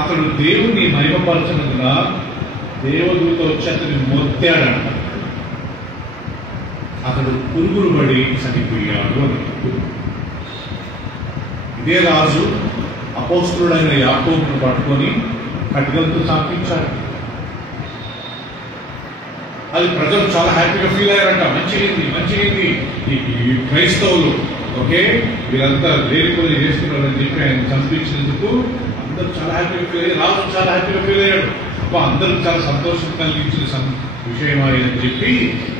అతడు దేవుని మహిమపరచనందున దేవదూత వచ్చి అతన్ని మొత్తాడంట. అతడు పురుగులు పడి చనిపోయాడు అని. ఇదే రాజు అపోస్తలుడైన యాకోబును పట్టుకొని ఖడ్గంతో చంపించాడు. అది ప్రజలు చాలా హ్యాపీగా ఫీల్ అయ్యారంట. మంచిగా ఈ క్రైస్తవులు ఓకే వీళ్ళంతా లేనిపోయి చేస్తున్నారని చెప్పి ఆయన చంపించినందుకు అందరూ చాలా హ్యాపీగా ఫీల్ అయ్యారు. రాజు చాలా హ్యాపీగా ఫీల్ అయ్యాడు. అందరూ చాలా సంతోషం కలిగించిన విషయం అని చెప్పి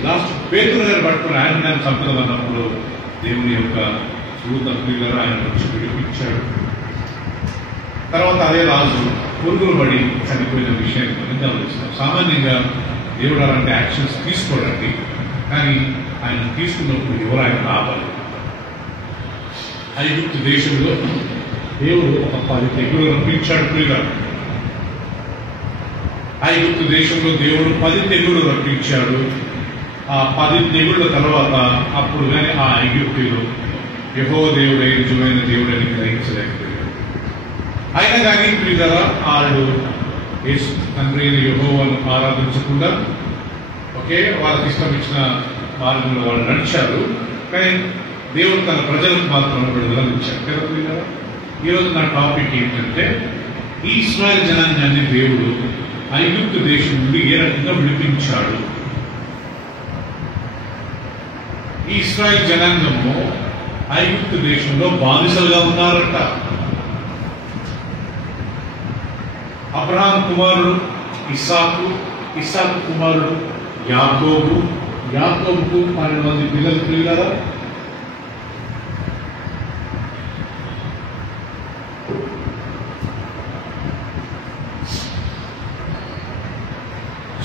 లాస్ట్ పేతురు గారు పట్టుకుని ఆయన చంపుదామన్నప్పుడు దేవుని యొక్క దూత ప్రియులను ఆయన వచ్చి విడిపించాడు. తర్వాత అదే రాజు పురుగులు పడి చనిపోయిన విషయాన్ని మనం గమనిస్తాం. సామాన్యంగా దేవుడు అలాంటి యాక్షన్స్ తీసుకోడండి, కానీ ఆయన తీసుకున్నప్పుడు ఎవరు ఆయన రావాలి. ఐగుప్తు దేశంలో దేవుడు ఒక 10 తెగులు రప్పించాడు. ప్రియులారా, ఐగుప్తు దేశంలో దేవుడు 10 తెగులు రప్పించాడు. ఆ 10 తెగుళ్ళ తర్వాత అప్పుడు కానీ ఆ ఐగుప్తులు యెహోవా దేవుడే నిజమైన దేవుడని గ్రహించలేకపోయాడు. అయినా కానీ ప్రియులారా వాళ్ళు యేసు తండ్రి అయిన యెహోవాను ఆరాధించకుండా ఓకే వాళ్ళకి ఇష్టం ఇచ్చిన మార్గంలో వాళ్ళు నడిచారు. కానీ దేవుడు తన ప్రజలకు మాత్రం విడుదల ఇచ్చారు కదా ప్రియులారా. ఈరోజు నా టాపిక్ ఏంటంటే ఇశ్రాయేలు జనాంగాన్ని దేవుడు ఐగుప్తు దేశం నుండి ఏ రకంగా విడిపించాడు. ఈ ఇశ్రాయేలు జనాంగము ఐగుప్తు దేశంలో బానిసలుగా ఉన్నారట. అబ్రహాం కుమారుడు ఇస్సాకు, ఇస్సాకు కుమారుడు యాకోబు, యాకోబుకు 12 మంది పిల్లలు ప్రియులారా.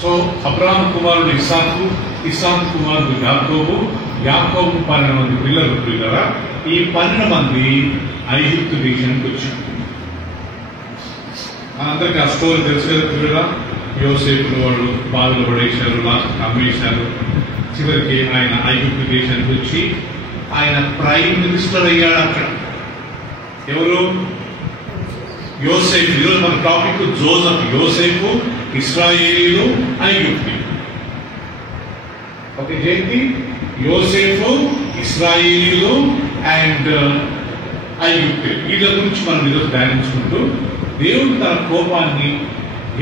సో అబ్రహాం కుమారుడు ఇస్సాకు, ఇస్సాకు కుమారుడు యాకోబు, యాకోబు 12 మంది పిల్లలు ప్రియులారా. ఈ 12 మంది ఐగుప్తు దేశానికి వచ్చారు. మనందరికీ ఆ స్టోరీ తెలుసు కదా పిల్లరా. యోసేపును వాళ్ళు బావిలో పడేశారు, లాస్ట్ అమ్మేశారు. చివరికి ఆయన ఐగుప్తు దేశానికి వచ్చి ఆయన ప్రైమ్ మినిస్టర్ అయ్యాడు అక్కడ. ఎవరు? యోసేపు. ఈరోజు మన టాపిక్ జోసెఫ్. యోసేపు, ఇశ్రాయేలీలు, ఐగుప్తు. ఓకే జయంతి. యోసేపు, ఇశ్రాయేలీలు అండ్ ఐగుప్తు. వీళ్ళ గురించి మనం ఈరోజు ధ్యానించుకుంటూ దేవుడు తన కోపాన్ని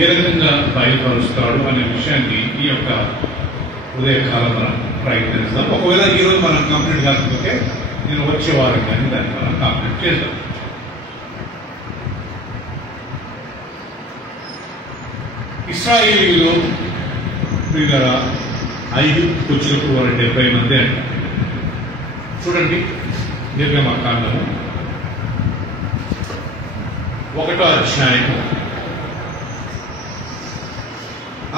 ఏ రకంగా బయలుపరుస్తాడు అనే విషయాన్ని ఈ యొక్క ఉదయకాలం మనం ప్రయత్నిస్తాం. ఒకవేళ ఈరోజు మనం కంప్లీట్ కాకపోతే నేను వచ్చే వారం కానీ దాన్ని మనం కంప్లీట్ చేద్దాం. ఇశ్రాయేలీలు ప్రియులారా ఐగుప్తుకు వచ్చినప్పుడు వారు 70 మంది అంట. చూడండి నిర్గమకాండము 1వ అధ్యాయము.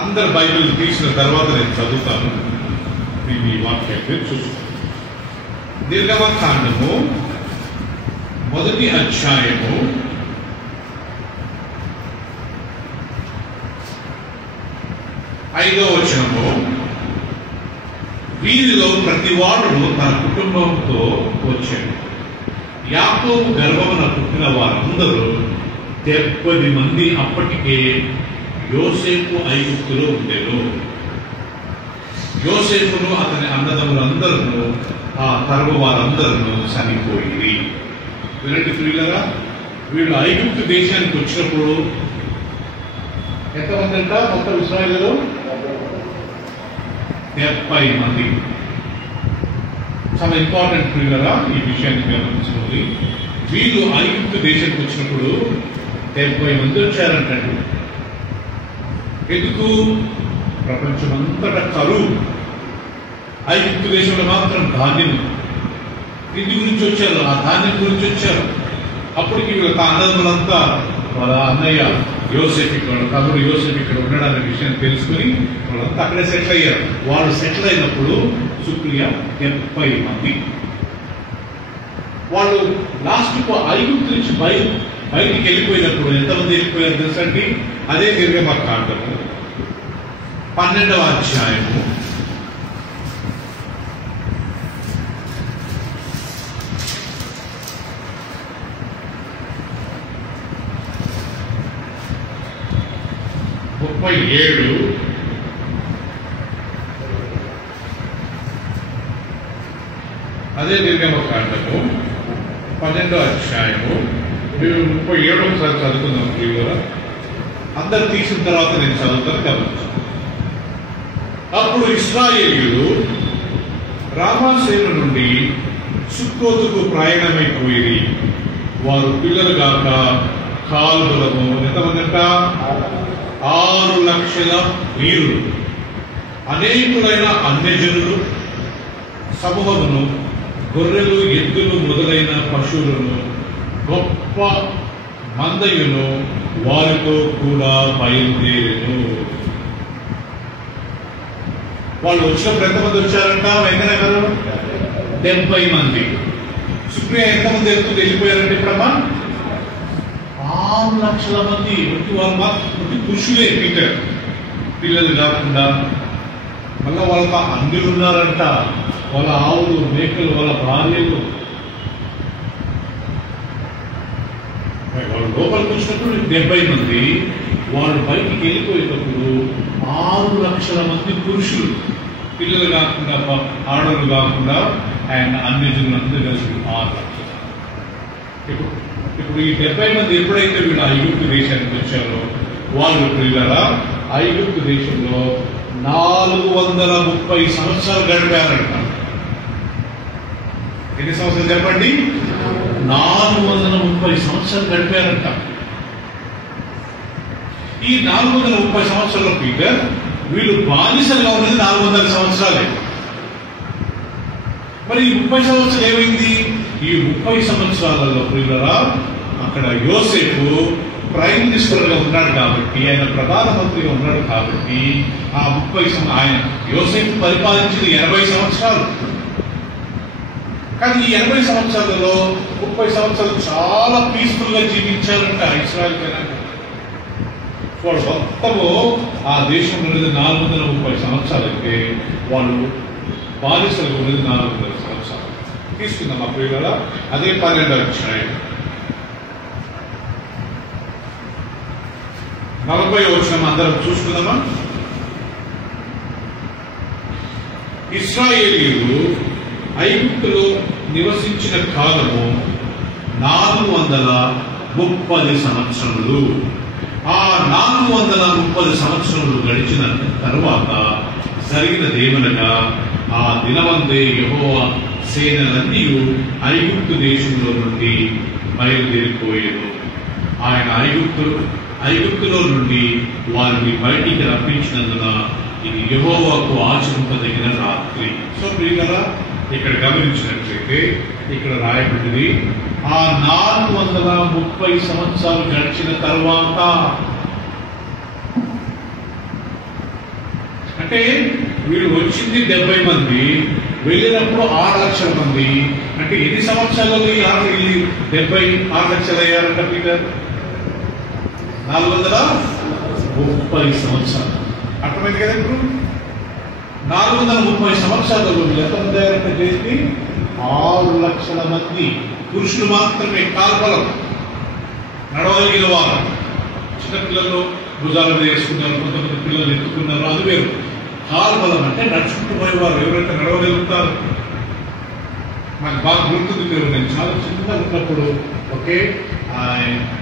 అందరు బైబిల్ తీసిన తర్వాత నేను చదువుతాను. మీ వాక్యాన్ని చూస్తాను. నిర్గమకాండము 1వ అధ్యాయము 5వ వచనము. వీరిలో ప్రతివాడు తన కుటుంబంతో వచ్చాడు. యాకోబు గర్భమున పుట్టిన వారందరూ 70 మంది అప్పటికే యోసేపు ఐగుప్తులో ఉండేరు. యోసేపును అతని అన్నదమ్ములందరూ ఆ తరము వారందరూ చనిపోయింది. వినండి ప్రియులారా, వీళ్ళు ఐగుప్తు దేశానికి వచ్చినప్పుడు ఎంతమంది అంట? మొత్తం ఇశ్రాయేలీయులు 70 మంది. చాలా ఇంపార్టెంట్ ప్రియులారా, ఈ విషయాన్ని గమనించుకోవాలి. వీళ్ళు ఐగుప్తు దేశానికి వచ్చినప్పుడు 70 మంది వచ్చారంటండి. ఎందుకు? ప్రపంచమంతటా కరువు, ఐగుప్తు దేశంలో మాత్రం ధాన్యం. ఇంటి గురించి వచ్చారు, ఆ ధాన్యం గురించి వచ్చారు. అప్పటికి వీళ్ళ అన్నదమ్ములంతా వాళ్ళ అన్నయ్య యోసేపు ఇక్కడ, తమ్ముడు యోసేపు ఇక్కడ ఉన్నాడనే విషయం తెలుసుకుని వాళ్ళంతా అక్కడే సెటిల్ అయ్యారు. వాళ్ళు సెటిల్ అయినప్పుడు సుప్రియ 70 మంది. వాళ్ళు లాస్ట్ ఐగుప్తు నుంచి బయటికి వెళ్ళిపోయినప్పుడు ఎంతమంది వెళ్ళిపోయారు తెలుసండి? అదే నిర్గమకాండము 12వ అధ్యాయము 12వ 37 అదే నిర్గమకాండము 12వ అధ్యాయము 37 ఒకసారి చదువుకుందాం ప్రియులారా. అందరు తీసిన తర్వాత నేను చదువుతాను గమనించు. అప్పుడు ఇశ్రాయేలీయులు రామాసేను నుండి సుక్కోతుకు ప్రయాణమైపోయి వారు పిల్లలు గాక కాలువలము ఎంతమందంట 6,00,000 వీరులు అనేకులైన అన్యజనులు సమూహమును గొర్రెలు ఎద్దులు మొదలైన పశువులను గొప్ప మందయును వారితో కూడా బయలుదేరెను. వాళ్ళు వచ్చినప్పుడు ఎంతమంది వచ్చారంట? వెంకయ్య గారు 70 మంది. సుప్రియ ఎంతమంది ఎత్తుకు వెళ్ళిపోయారంటే ఇప్పుడమ్మా 6,00,000 మంది. ఒట్టి పురుషులే పీటర్, పిల్లలు కాకుండా. మళ్ళా వాళ్ళకి అన్యులు ఉన్నారంట, వాళ్ళ ఆవులు మేకలు వాళ్ళ భార్యలు. వాళ్ళు లోపలికి వచ్చినప్పుడు 70 మంది, వాళ్ళు బయటికి వెళ్ళిపోయేటప్పుడు 6,00,000 మంది పురుషులు, పిల్లలు కాకుండా ఆడలు కాకుండా అండ్ అన్యజనులు అందరూ కలిసి 6,00,000. ఇప్పుడు ఈ 70 మంది ఎప్పుడైతే వీళ్ళు ఐగుప్తు దేశానికి వచ్చారో వాళ్ళు పిల్లల ఐగుప్తు దేశంలో 430 సంవత్సరాలు గడిపారంట. ఎన్ని సంవత్సరాలు చెప్పండి? 430 సంవత్సరాలు గడిపారంట. ఈ 430 సంవత్సరాల పీటర్ వీళ్ళు బానిసలుగా ఉన్నది 400 సంవత్సరాలే. మరి ఈ 30 సంవత్సరాలు ఏమైంది? ఈ 30 సంవత్సరాలలో పిల్లరా అక్కడ యోసేపు ప్రైమ్ మినిస్టర్ గా ఉన్నాడు కాబట్టి, ఆయన ప్రధానమంత్రిగా ఉన్నాడు కాబట్టి ఆ 30 ఆయన యోసేపు పరిపాలించింది 80 సంవత్సరాలు. కానీ ఈ 80 సంవత్సరాలలో 30 సంవత్సరాలు చాలా పీస్ఫుల్ గా జీవించారంట ఇశ్రాయేల్ జనాంగం. వాళ్ళు మొత్తము ఆ దేశంలో ఉన్నది 430 సంవత్సరాలు అయితే వాళ్ళు బానిసలుగా ఉన్నది 400 సంవత్సరాలు. తీసుకుందాం ఆ ప్రియులారా. అదే 12వ అధ్యాయం 40వ వచనం అందరం చూసుకుందామా. ఇశ్రాయేలీయులు ఐగుప్తులో నివసించిన కాలము 430 సంవత్సరములు. ఆ 430 సంవత్సరములు గడిచిన తరువాత జరిగినదేమనగా ఆ దినమందే యెహోవా సేనలన్నీ ఐగుప్తు దేశంలో నుండి బయలుదేరిపోయారు. ఆయన ఐగుప్తులో నుండి వారిని బయటికి రప్పించినందున ఇది యెహోవాకు ఆచరింపదగిన రాత్రి. సో ప్రియులారా ఇక్కడ గమనించినట్లయితే ఇక్కడ రాయబడింది ఆ 430 సంవత్సరాలు గడిచిన తర్వాత, అంటే వీళ్ళు వచ్చింది 70 మంది, వెళ్ళినప్పుడు 6,00,000 మంది. అంటే ఎన్ని సంవత్సరాలు 76 అయ్యారంట పీటర్? 430 సంవత్సరాలు. అర్థమైంది కదా? ఇప్పుడు 430 సంవత్సరాలలో ఎంతమంది అయ్యారంటే చేసి 6,00,000 మంది పురుషులు మాత్రమే. కాల్బలం నడవగలిగిన వారు, చిన్నపిల్లలు భుజాల మీద వేసుకున్నారు, కొంతమంది పిల్లలు ఎత్తుకున్నారు, అది వేరు. కాల్బలం అంటే నడుచుకుంటూ పోయేవారు, ఎవరైతే నడవగలుగుతారు. నాకు బాగా గుర్తుంది. నేను చాలా చిన్నగా ఉన్నప్పుడు, ఓకే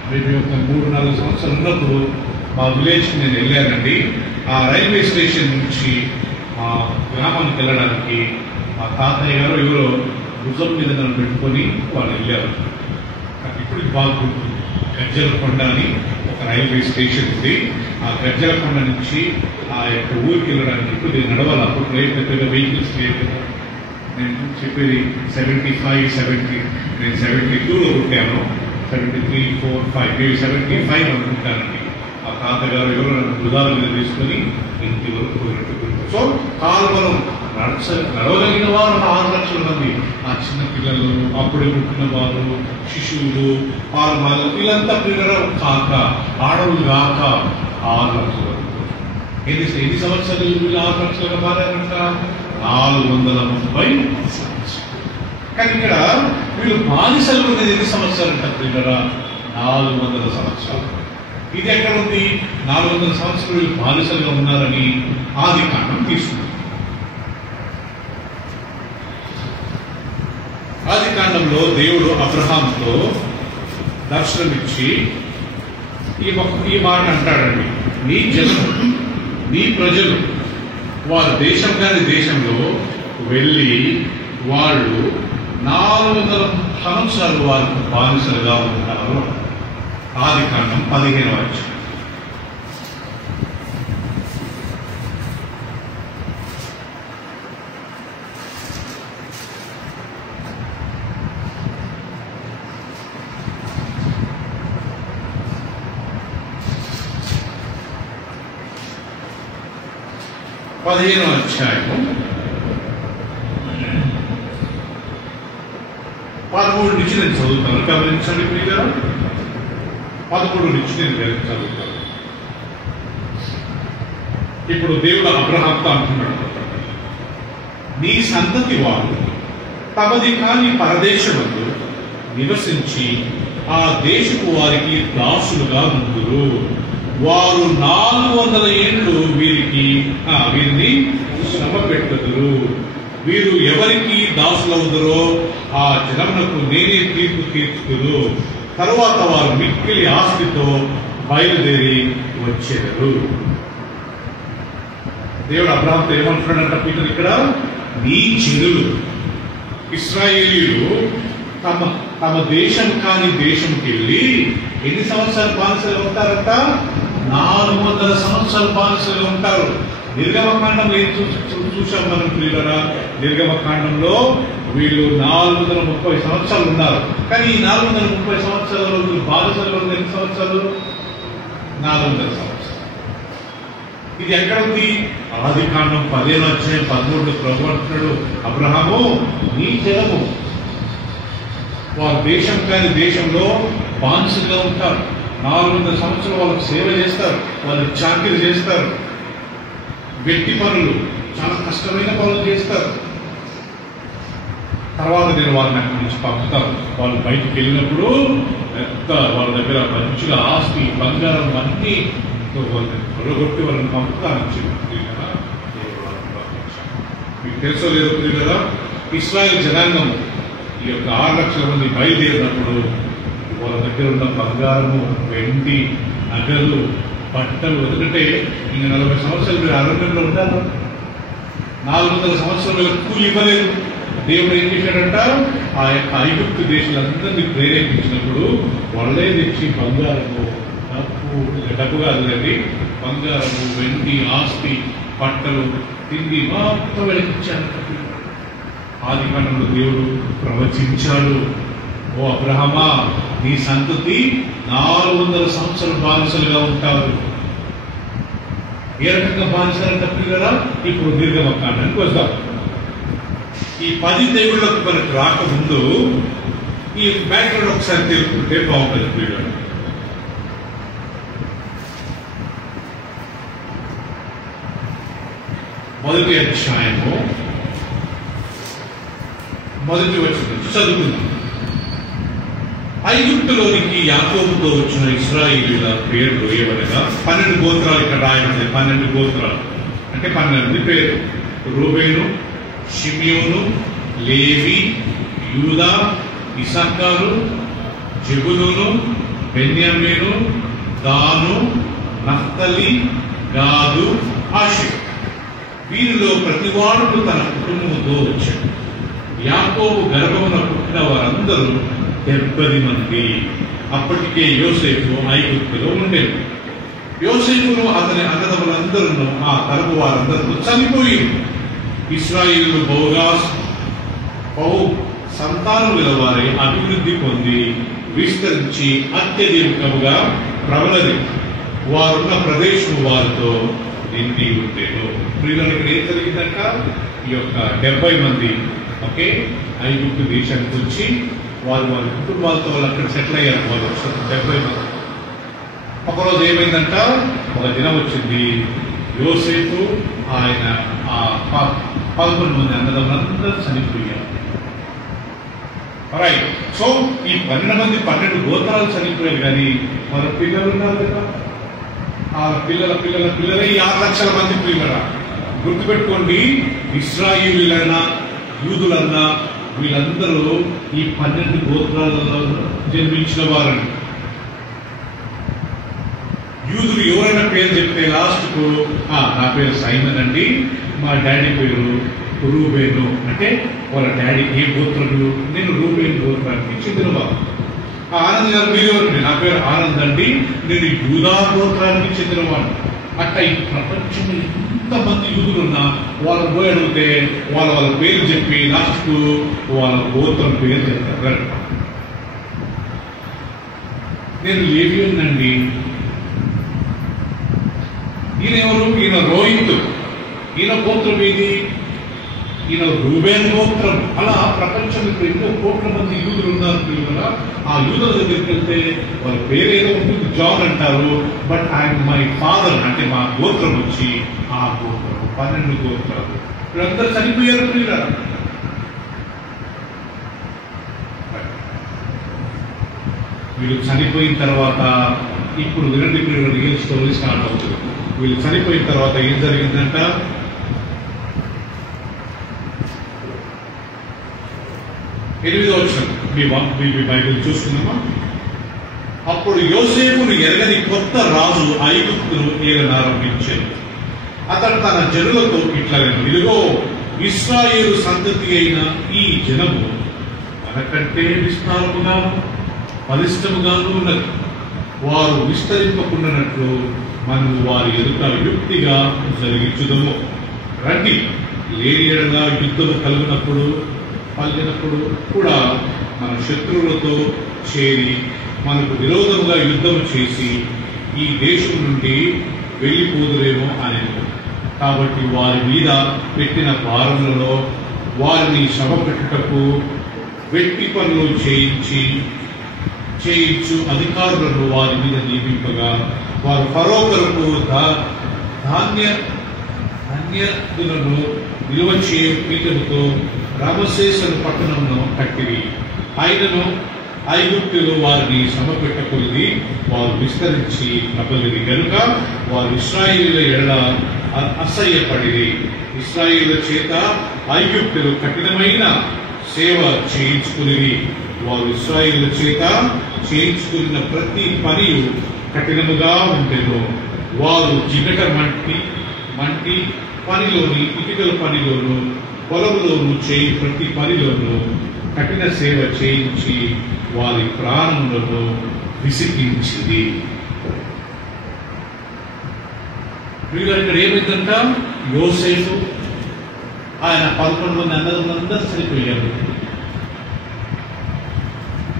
మేబీ ఒక 3-4 సంవత్సరాలు ఉన్నప్పుడు మా విలేజ్కి నేను వెళ్ళానండి. ఆ రైల్వే స్టేషన్ నుంచి మా గ్రామానికి వెళ్ళడానికి మా తాతయ్య గారు ఎవరో భుజం మీద నన్ను పెట్టుకొని వాళ్ళు వెళ్ళారు. నాకు ఇప్పుడు బాగా గుర్తుంది. గజ్జలకొండ అని ఒక రైల్వే స్టేషన్ ఉంది. ఆ గజ్జలకొండ నుంచి ఆ యొక్క ఊరికి వెళ్ళడానికి ఇప్పుడు నేను నడవాలి. అప్పుడు పెద్దగా వెహికల్స్ లేదు. నేను చెప్పేది 75, 70. నేను 72లో పుట్టాను. 73, 4, 5 maybe 75 అనుకుంటానండి. ఆ తాతగారు ఎవరు నన్ను భుజాల మీద తీసుకొని ఇంటి వరకు పోయినట్టు. సో కాలువలం నడవగలిగిన వారు 6,00,000 మంది. ఆ చిన్న పిల్లలు, అప్పుడే పుట్టిన వారు, శిశువులు, పాల్మాలు, వీళ్ళంతా పిల్లలు కాక, ఆడవులు కాక 6,00,000. ఎన్ని సంవత్సరాలు వీళ్ళు 6,00,000 మారారంట? 430 సంవత్సరాలు. కానీ ఇక్కడ వీళ్ళు బానిసలు ఉన్నది ఎన్ని సంవత్సరాలు అంట పిల్లరా? 400 సంవత్సరాలు. ఇది ఎక్కడ ఉంది? 400 సంవత్సరాలు వీళ్ళు బానిసలుగా ఉన్నారని ఆదికాండం తీసుకుంది. ఆదికాండంలో దేవుడు అబ్రహాంతో దర్శనమిచ్చి ఈ మాట అంటాడండి, నీ జనం, నీ ప్రజలు వారి దేశం కాని దేశంలో వెళ్ళి వాళ్ళు 400 సంవత్సరాలు వారికి బానిసలుగా ఉంటారు. ఆదికాండం 15వ అధ్యాయం. అధ్యాయము 13 నుంచి నేను చదువుతాను, గమనించండి ప్రియులారా. 13 నుంచి నేను చదువుతాను. ఇప్పుడు దేవుడు అబ్రహాంతో అంటున్నాడు, నీ సంతతి వారు తమది కాని పరదేశమందు నివసించి ఆ దేశపు వారికి దాసులుగా ఉందురు. వారు 400 ఏళ్ళు వీరిని శ్రమ పెట్టుదురు. వీరు ఎవరికి దాసులవుదరో ఆ జనమునకు నేనే తీర్పు తీర్చుదురు. తరువాత వారు మిక్కిలి ఆస్తితో బయలుదేరి వచ్చేదరు. దేవుడు అబ్రహాంతో ఏమంటున్నాడంట, పీటర్ ఇక్కడ నీ జనులు ఇశ్రాయేలీయులు తమ దేశం కాని దేశంకి వెళ్ళి ఎన్ని సంవత్సరాలు బానిసలుగా ఉంటారంట? 400 సంవత్సరాలు బానిసలుగా ఉంటారు. నిర్గమకాండంలో ఏం చూసాం మనం ప్రియులారా? నిర్గమకాండంలో వీళ్ళు 430 సంవత్సరాలు ఉన్నారు. కానీ ఈ 430 సంవత్సరాలు బానిసలుగా ఉన్న ఎన్ని సంవత్సరాలు? 400 సంవత్సరాలు. ఇది ఎక్కడ ఉంది? ఆదికాండం 15వ అధ్యాయం 13 ప్రభు అంటున్నాడు, అబ్రహాము నీ జనము వారు దేశం కాని దేశంలో బానిసలుగా ఉంటారు. 400 సంవత్సరాలు వాళ్ళకు సేవ చేస్తారు, వాళ్ళు చాకరీ చేస్తారు, వ్యక్తి పనులు, చాలా కష్టమైన పనులు చేస్తారు. తర్వాత నేను వాళ్ళని అక్కడి నుంచి పంపుతాను. వాళ్ళు బయటికి వెళ్ళినప్పుడు పెద్ద వాళ్ళ దగ్గర మంచిగా ఆస్తి బంగారం అన్నీ వాళ్ళని పొరగొట్టి వాళ్ళని పంపుతాను. మీకు తెలుసో లేదు కదా, ఇశ్రాయేల్ జనాంగం ఈ యొక్క 6 లక్షల మంది బయలుదేరినప్పుడు వాళ్ళ దగ్గర ఉన్న బంగారము, వెండి, నగలు, బట్టలు, ఎందుకంటే ఇంకా 40 సంవత్సరాలు మీరు అరణ్యంలో ఉంటారు. 400 సంవత్సరాలు వీళ్ళకి కూలి ఇవ్వలేదు. దేవుడు ఏం చేశాడంట, ఆ యొక్క ఐగుప్తు దేశాలందరినీ ప్రేరేపించినప్పుడు వాళ్ళే తెచ్చి బంగారము, డబ్బు కాదులేండి, బంగారము, వెండి, ఆస్తి, బట్టలు, తిండి మొత్తం వీళ్ళకి ఇచ్చాడు. ఆదికాండంలో దేవుడు ప్రవచించాడు, ఓ అబ్రహమా నీ సంతతి 400 సంవత్సరాలు బానిసలుగా ఉంటారు. ఏ రకంగా బానిసలు తప్పి కదా? ఇప్పుడు నిర్గమకాండానికి వద్దాం. ఈ 10 తెగుళ్లకు మనకు రాకముందు ఈ బ్యాక్గ్రౌండ్ ఒకసారి తెలుసుకుంటే బాగుంటుంది ప్రియుడు. మొదటి అధ్యాయము 1వ వచనం చదువుకుందాం. ఐగుప్తులోనికి యాకోబుతో వచ్చిన ఇశ్రాయేలీయుల పేర్లు ఏమనగా 12 గోత్రాలు ఇక్కడ రాయబడింది. 12 గోత్రాలు అంటే 12 పేరు: రూబేను, షిమ్యోను, లేవి, యూదా, ఇస్సాకారు, జెబులూను, బెన్యామీను, దాను, నఫ్తలి, గాదు, ఆషేరు. వీరిలో ప్రతివాడు తన కుటుంబంతో వచ్చాడు. యాకోబు గర్భమున పుట్టిన వారందరూ 70 మంది. అప్పటికే యోసేపు ఐగుప్తులో ఉండేది. యోసేపును అతని అన్నదమ్ములందరూ ఆ తరపు వారందరూ చనిపోయింది. ఇశ్రాయేలు బహు సంతానం గలవారై అభివృద్ధి పొంది విస్తరించి అత్యధికముగా ప్రబలది. వారున్న ప్రదేశం వారితో నిండి ఉండేను. ప్రియులను ఇక్కడ ఏం జరిగిందంట, ఈ యొక్క 70 మంది ఓకే ఐగుప్తు దేశానికి వచ్చి వారి కుటుంబాలతో వాళ్ళు అక్కడ సెటిల్ అయ్యారు. వాళ్ళు 70 మంది. ఒకరోజు ఏమైందంట, ఒక దినం వచ్చింది, యోసేపు ఆయన ఆ 11 మంది అన్నదమ్ములందరూ చనిపోయారు. రైట్. సో ఈ 12 మంది 12 గోత్రాలు చనిపోయారు, కానీ మన పిల్లలు ఉన్నారు కదా, ఆ పిల్లల పిల్లల పిల్లలే 6 లక్షల మంది పిల్లల. గుర్తుపెట్టుకోండి, ఇశ్రాయేలీయులైనా యూదులన్నా వీళ్ళందరూ ఈ 12 గోత్రాలలో జన్మించిన వారని. యూదులు ఎవరైనా పేరు చెప్తే లాస్ట్కు నా పేరు సైమన్ అండి, మా డాడీ పేరు రూబేను అంటే వాళ్ళ డాడీ ఏ గోత్రుడు, నేను రూబేన్ గోత్రానికి చెందినవాడు. ఆనంద్ గారు మీరెవరండి, నా పేరు ఆనంద్ అండి, నేను యూదా గోత్రానికి చెందినవాడు. అట్లా ఈ ప్రపంచంలో ఎంతమంది యూదులు ఉన్నా వాళ్ళని పోయి అడిగితే వాళ్ళ పేరు చెప్పి లాస్ట్కు వాళ్ళ గోత్రం పేరు చెప్తారు. నేను లేవియన్ అండి, ఈయన ఎవరు, ఈయన రోహిత్, ఈయన గోత్రం ఏది, ఈయన రూబేన్ గోత్రం. అలా ప్రపంచంలో ఇప్పుడు ఎన్నో కోట్ల మంది యూదులు ఉన్నారు కదా. ఆ యూదుల దగ్గరికి వెళ్తే వాళ్ళ పేరు ఏదో ఉంటుంది, జాన్ అంటారు, బట్ ఆయన మై ఫాదర్ అంటే మా గోత్రం వచ్చి ఆ గోత్రం 12 గోత్రాలు. వీళ్ళందరూ చనిపోయారు పిల్లలు. వీళ్ళు చనిపోయిన తర్వాత ఇప్పుడు వినండి, రియల్ స్టోరీ స్టార్ట్ అవుతుంది. వీళ్ళు చనిపోయిన తర్వాత ఏం జరిగిందంట, ఎనిమిదో వచనం మీ బైబిల్ చూసుకున్నామా. అప్పుడు యోసేపును ఎరగని కొత్త రాజు ఐగుప్తును ఏలనారంభించాడు. అతడు తన జనులతో ఇట్లా, ఇదిగో ఇశ్రాయేలు సంతతి అయిన ఈ జనము మనకంటే విస్తారముగాను బలిష్టముగాను ఉన్నది. వారు విస్తరింపకుండానట్లు మనము వారి ఎదుట యుక్తిగా జరిగించుదము. రండి, లేని ఎడల యుద్ధము కలిగినప్పుడు కూడా మన శత్రువులతో చేరి మనకు విరోధముగా యుద్ధం చేసి ఈ దేశం నుండి వెళ్ళిపోదురేమో అని. కాబట్టి వారి మీద పెట్టిన భారములలో వారిని శ్రమ పెట్టుటకు వెట్టి పనులు చేయించు అధికారులను వారి మీద నియమింపగా వారు ఫరో కొరకు ధాన్యదులను నిలువ చేయ పీఠముతో రామశేషను పట్టణంలో కట్టిరి. ఆయనను ఐగుప్తులు వారిని శ్రమ పెట్టకొలిది వారు విస్తరించి ప్రబలిది కనుక వారు ఇశ్రాయేలీయుల ఎడల అసహ్యపడిరి. ఇశ్రాయేలీయుల చేత ఐగుప్తులు కఠినమైన సేవ చేయించుకుని వారు ఇశ్రాయేలీయుల చేత చేయించుకున్న ప్రతి పని కఠినముగా ఉండెను. వారు జిగట మంటి పనిలోని ఇటుకల పనిలోను పొలంలోను చేయి ప్రతి పనిలోను కఠిన సేవ చేయించి వారి ప్రాణములను విసిగించింది. ఇక్కడ ఏమైందంట, యోసేపు ఆయన 11 మంది అన్నదమ్ములందరూ చనిపోయారు.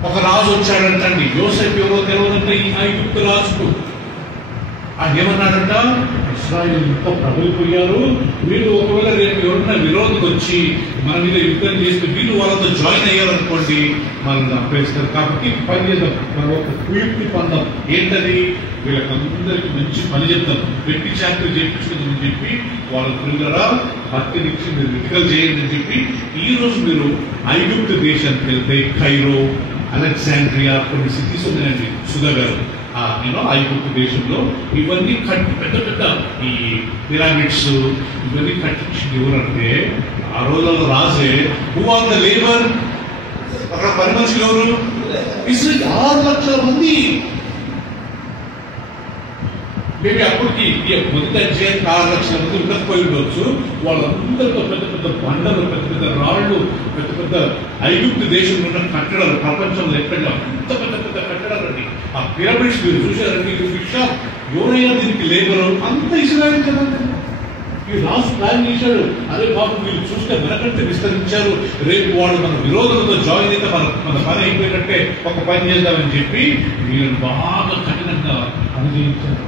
ఒక రాజు వచ్చాడంటండి, యోసేపు ఎవరో తెలియదంటే ఈ ఐగుప్తు రాజుకు. ఆయన ఏమన్నాడంట, ఇశ్రాయేలు ఇంత ప్రబలిపోయారు, వీళ్ళు ఒకవేళ రేపు ఎవరైనా విరోధకు వచ్చి మన మీద యుద్ధం చేస్తే వీళ్ళు వాళ్ళతో జాయిన్ అయ్యారనుకోండి మనల్ని చంపేస్తారు. కాబట్టి పని చేద్దాం, మనం ఒక కుయుక్తి పొందాం. ఏంటది, వీళ్ళకందరికీ మంచి పని చేద్దాం, పెట్టి చాకరీ చేయించుకుందామని చెప్పి వాళ్ళ పిల్లరా హత్యనిచ్చి మీరు విడికలు చేయండి అని చెప్పి ఈ రోజు మీరు ఐగుప్తు దేశానికి వెళ్తే కైరో, అలెగ్జాండ్రియా కొన్ని సిటీస్ ఉన్నాయండి సుధా గారు, ఐగుప్తు దేశంలో ఇవన్నీ పెద్ద పెద్ద ఈ పిరామిడ్స్ ఇవన్నీ కట్టించింది ఎవరంటే ఆ రోజుల్లో రాజే. హూ ఆర్ ద లేబర్, అక్కడ పని మనుషులు ఎవరు, 6 లక్షల మంది. మేబీ అప్పటికి మొదటి అధ్యాయానికి 6 లక్షల మంది ఉండకపోయి ఉండొచ్చు. వాళ్ళందరితో పెద్ద పెద్ద బండలు, పెద్ద పెద్ద రాళ్లు, పెద్ద పెద్ద ఐగుప్తు దేశంలో ఉన్న కట్టడాలు, ప్రపంచంలో ఎక్కడ అంత పెద్ద పెద్ద కట్టడాలు అండి. ఆ పిరమిడ్స్ మీరు చూశారండి, ఎవరైనా దీనికి లేబరు అంత ఇస్రాయేల్ కదండి. ఈ రాజు ప్లాన్ చేశాడు, అదే బాబు వీళ్ళు చూస్తే మనకంటే విస్తరించారు, రేపు వాడు మన విరోధులతో జాయిన్ అయితే మన పని అయిపోయినట్టే ఒక పని చేద్దామని చెప్పి వీళ్ళని బాగా కఠినంగా అనుభవించారు.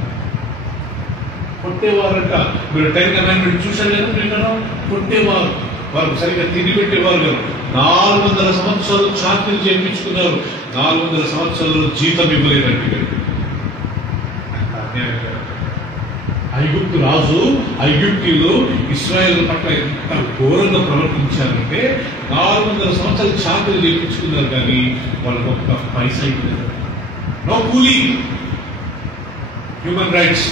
కొట్టేవారంట. మీరు 10 కమాండ్మెంట్ చూశారు కదా, మీరు కొట్టేవారు, వారు సరిగ్గా తిండి పెట్టేవారు కదా. 400 సంవత్సరాలు చాకరీ చేయించుకున్నారు, 400 సంవత్సరాలు జీతం ఇవ్వలేదండి. ఐగుప్తు రాజు ఐగుప్తీయులు ఇశ్రాయేల్ పట్ల ఎంత ఘోరంగా ప్రవర్తించారంటే 400 సంవత్సరాలు చాకరీ చేయించుకున్నారు, కానీ వాళ్ళకు ఒక్క పైసా అయిపోయింది. నో కూలీ, human rights,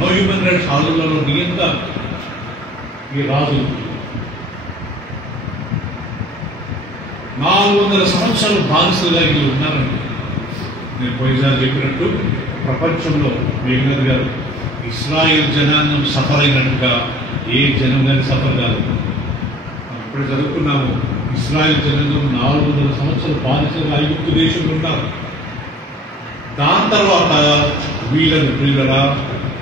no human rights. ఆందోళనలో నియంత ఈ రాజు 400 సంవత్సరాలు బానిసలుగా వీళ్ళు ఉన్నారండి. నేను పోయినసారి చెప్పినట్టు ప్రపంచంలో మేఘనాథ్ గారు ఇస్రాయేల్ జనాంగం సఫర్ అయినట్టుగా ఏ జనం కానీ సఫర్ కాదు. మనం ఇప్పుడు చదువుకున్నాము, ఇస్రాయేల్ జనాంగం 400 సంవత్సరాలు బానిసలుగా ఐగుప్తు దేశంలో ఉన్నారు. దాని తర్వాత వీళ్ళను పిల్లల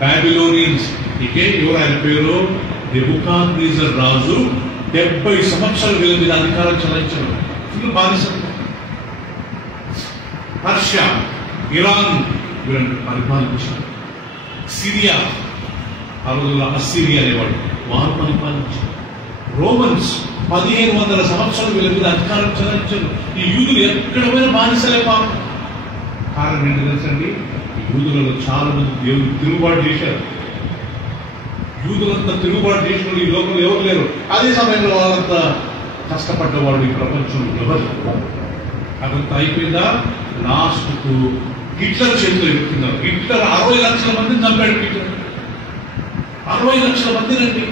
బాబిలోనియన్స్, ఇకే ఎవరు ఆయన పేరు నెబుకద్నెజర్ రాజు 70 సంవత్సరాలు వీళ్ళ మీద అధికారం చెలాయించారు. ఫుల్ బానిసలు. పర్షియా, ఇరాన్ వీళ్ళని పరిపాలించారు. సిరియా, ఆ రోజుల్లో అస్సిరియా అనేవాడు, వారు పరిపాలించారు. రోమన్స్ 1500 సంవత్సరాలు వీళ్ళ మీద అధికారం చెలాయించారు. ఈ యూదులు ఎక్కడ పోయినా బానిసలే పాపం. కారణం ఏంటి తెలుసండి? ఈ యూదులలో చాలా మంది దేవుడు తిరుగుబాటు చేశారు. యూదులంతా తిరుగుబాటు చేసిన ఈ లోకంలో ఎవరు లేరు. అదే సమయంలో వాళ్ళంతా కష్టపడ్డవాడు ఈ ప్రపంచంలో ఎవరు. అదంతా అయిపోయిందా? లాస్ట్ కు హిట్లర్ చేతిలో ఎదుగుతున్నారు. హిట్లర్ 60 లక్షల మందిని చంపాడు. హిట్లర్ 60 లక్షల మందినండి.